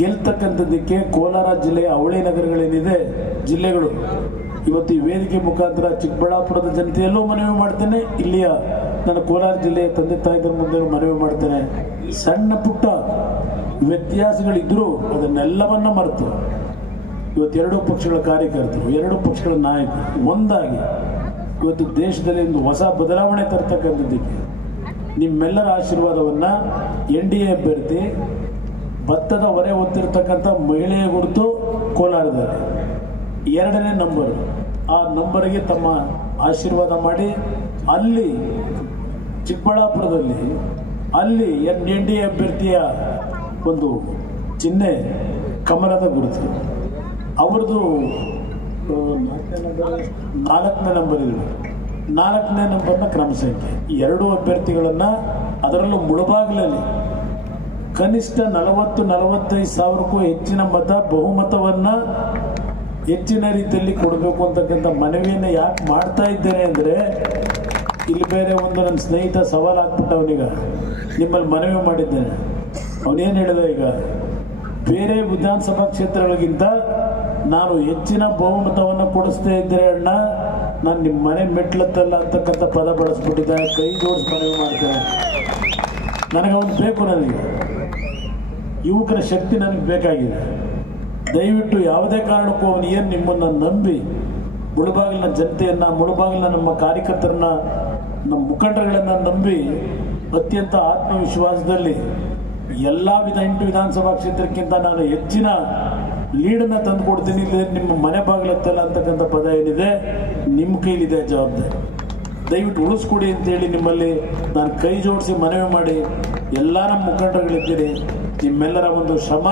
ಗೆಲ್ತಕ್ಕಂಥದ್ದಕ್ಕೆ ಕೋಲಾರ ಜಿಲ್ಲೆಯ ಅವಳಿ ನಗರಗಳೇನಿದೆ, ಜಿಲ್ಲೆಗಳು. ಇವತ್ತು ಈ ವೇದಿಕೆ ಮುಖಾಂತರ ಚಿಕ್ಕಬಳ್ಳಾಪುರದ ಜನತೆಯಲ್ಲೂ ಮನವಿ ಮಾಡ್ತೇನೆ. ಇಲ್ಲಿಯ ನನ್ನ ಕೋಲಾರ ಜಿಲ್ಲೆಯ ತಂದೆ ತಾಯಿಗಳ ಮುಂದೆ ಮನವಿ ಮಾಡ್ತೇನೆ ಸಣ್ಣ ಪುಟ್ಟ ವ್ಯತ್ಯಾಸಗಳಿದ್ದರೂ ಅದನ್ನೆಲ್ಲವನ್ನ ಮರೆತು. ಇವತ್ತು ಎರಡೂ ಪಕ್ಷಗಳ ಕಾರ್ಯಕರ್ತರು, ಎರಡೂ ಪಕ್ಷಗಳ ನಾಯಕರು ಒಂದಾಗಿ ಇವತ್ತು ದೇಶದಲ್ಲಿ ಒಂದು ಹೊಸ ಬದಲಾವಣೆ ತರ್ತಕ್ಕಂಥದ್ದಕ್ಕೆ ನಿಮ್ಮೆಲ್ಲರ ಆಶೀರ್ವಾದವನ್ನು ಎನ್ ಡಿ ಎ ಅಭ್ಯರ್ಥಿ ಭತ್ತದ ಹೊರೆ ಹೊತ್ತಿರ್ತಕ್ಕಂಥ ಮಹಿಳೆಯ ಗುರುತು ಕೋಲಾರದಲ್ಲಿ. ಎರಡನೇ ನಂಬರ್. ಆ ನಂಬರ್ಗೆ ತಮ್ಮ ಆಶೀರ್ವಾದ ಮಾಡಿ ಅಲ್ಲಿ ಚಿಕ್ಕಬಳ್ಳಾಪುರದಲ್ಲಿ ಅಲ್ಲಿ ಎನ್ ಎನ್ ಡಿ ಅಭ್ಯರ್ಥಿಯ ಒಂದು ಚಿಹ್ನೆ ಕಮಲದ ಗುರುತು. ಅವ್ರದ್ದು ನಾಲ್ಕನೇ ನಂಬರ್ ಇದೆ. ನಾಲ್ಕನೇ ನಂಬರ್ನ ಕ್ರಮ ಸಂಖ್ಯೆ. ಎರಡೂ ಅಭ್ಯರ್ಥಿಗಳನ್ನು ಅದರಲ್ಲೂ ಮುಳುಬಾಗಿಲಲ್ಲಿ ಕನಿಷ್ಠ ನಲವತ್ತು, ನಲವತ್ತೈದು ಸಾವಿರಕ್ಕೂ ಹೆಚ್ಚಿನ ಮತ, ಬಹುಮತವನ್ನು ಹೆಚ್ಚಿನ ರೀತಿಯಲ್ಲಿ ಕೊಡಬೇಕು ಅಂತಕ್ಕಂಥ ಮನವಿಯನ್ನು ಯಾಕೆ ಮಾಡ್ತಾ ಇದ್ದೇನೆ ಅಂದರೆ ಇಲ್ಲಿ ಬೇರೆ ಒಂದು ನನ್ನ ಸ್ನೇಹಿತ ಸವಾಲು ಹಾಕ್ಬಿಟ್ಟ ಅವನೀಗ. ನಿಮ್ಮಲ್ಲಿ ಮನವಿ ಮಾಡಿದ್ದೇನೆ. ಅವನೇನು ಹೇಳಿದೆ ಈಗ? ಬೇರೆ ವಿಧಾನಸಭಾ ಕ್ಷೇತ್ರಗಳಿಗಿಂತ ನಾನು ಹೆಚ್ಚಿನ ಬಹುಮತವನ್ನು ಕೊಡಿಸ್ತೇ ಇದ್ದರೆ ಅಣ್ಣ. ನಾನು ನಿಮ್ಮ ಮನೆ ಮೆಟ್ಲತ್ತಲ್ಲ ಅಂತಕ್ಕಂಥ ಪದ ಬಳಸ್ಬಿಟ್ಟಿದ್ದೆ. ಕೈ ಜೋಡಿಸಿ ಮನವಿ ಮಾಡ್ತೇನೆ. ನನಗೆ ಅವನು ಬೇಕು ನನಗೆ. ಯುವಕರ ಶಕ್ತಿ ನನಗೆ ಬೇಕಾಗಿದೆ. ದಯವಿಟ್ಟು ಯಾವುದೇ ಕಾರಣಕ್ಕೂ ಅವನು ಏನು ನಿಮ್ಮನ್ನು ನಂಬಿ ಮುಳುಬಾಗಿಲಿನ ಜನತೆಯನ್ನು, ಮುಳುಬಾಗಿಲಿನ ನಮ್ಮ ಕಾರ್ಯಕರ್ತರನ್ನ ನಮ್ಮ ಮುಖಂಡರುಗಳನ್ನು ನಂಬಿ ಅತ್ಯಂತ ಆತ್ಮವಿಶ್ವಾಸದಲ್ಲಿ ಎಲ್ಲ ವಿಧ ಎಂಟು ವಿಧಾನಸಭಾ ಕ್ಷೇತ್ರಕ್ಕಿಂತ ನಾನು ಹೆಚ್ಚಿನ ಲೀಡನ್ನು ತಂದು ಕೊಡ್ತೀನಿ. ಇಲ್ಲಿ ನಿಮ್ಮ ಮನೆ ಬಾಗಿಲತ್ತಲ್ಲ ಅಂತಕ್ಕಂಥ ಪದ ಏನಿದೆ, ನಿಮ್ಮ ಕೈಲಿದೆ ಜವಾಬ್ದಾರಿ. ದಯವಿಟ್ಟು ಉಳಿಸ್ಕೊಡಿ ಅಂತೇಳಿ ನಿಮ್ಮಲ್ಲಿ ನಾನು ಕೈ ಜೋಡಿಸಿ ಮನವಿ ಮಾಡಿ ಎಲ್ಲ ನಮ್ಮ ಮುಖಂಡರುಗಳಿದ್ದೀರಿ. ನಿಮ್ಮೆಲ್ಲರ ಒಂದು ಶ್ರಮ,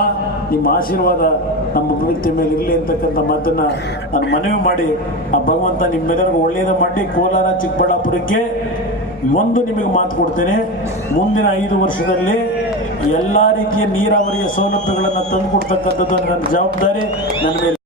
ನಿಮ್ಮ ಆಶೀರ್ವಾದ ನಮ್ಮ ಪ್ರವೃತ್ತಿ ಮೇಲೆ ಇರಲಿ ಅಂತಕ್ಕಂಥ ಮಾತನ್ನು ನಾನು ಮನವಿ ಮಾಡಿ ಆ ಭಗವಂತ ನಿಮ್ಮೆಲ್ಲರಿಗೂ ಒಳ್ಳೆಯದ ಮಾಡಿ ಕೋಲಾರ, ಚಿಕ್ಕಬಳ್ಳಾಪುರಕ್ಕೆ ಒಂದು ನಿಮಗೆ ಮಾತು ಕೊಡ್ತೇನೆ. ಮುಂದಿನ ಐದು ವರ್ಷದಲ್ಲಿ ಎಲ್ಲ ರೀತಿಯ ನೀರಾವರಿಯ ಸೌಲಭ್ಯಗಳನ್ನು ತಂದುಕೊಡ್ತಕ್ಕಂಥದ್ದು ನನ್ನ ಜವಾಬ್ದಾರಿ. ನನ್ನ ಮೇಲೆ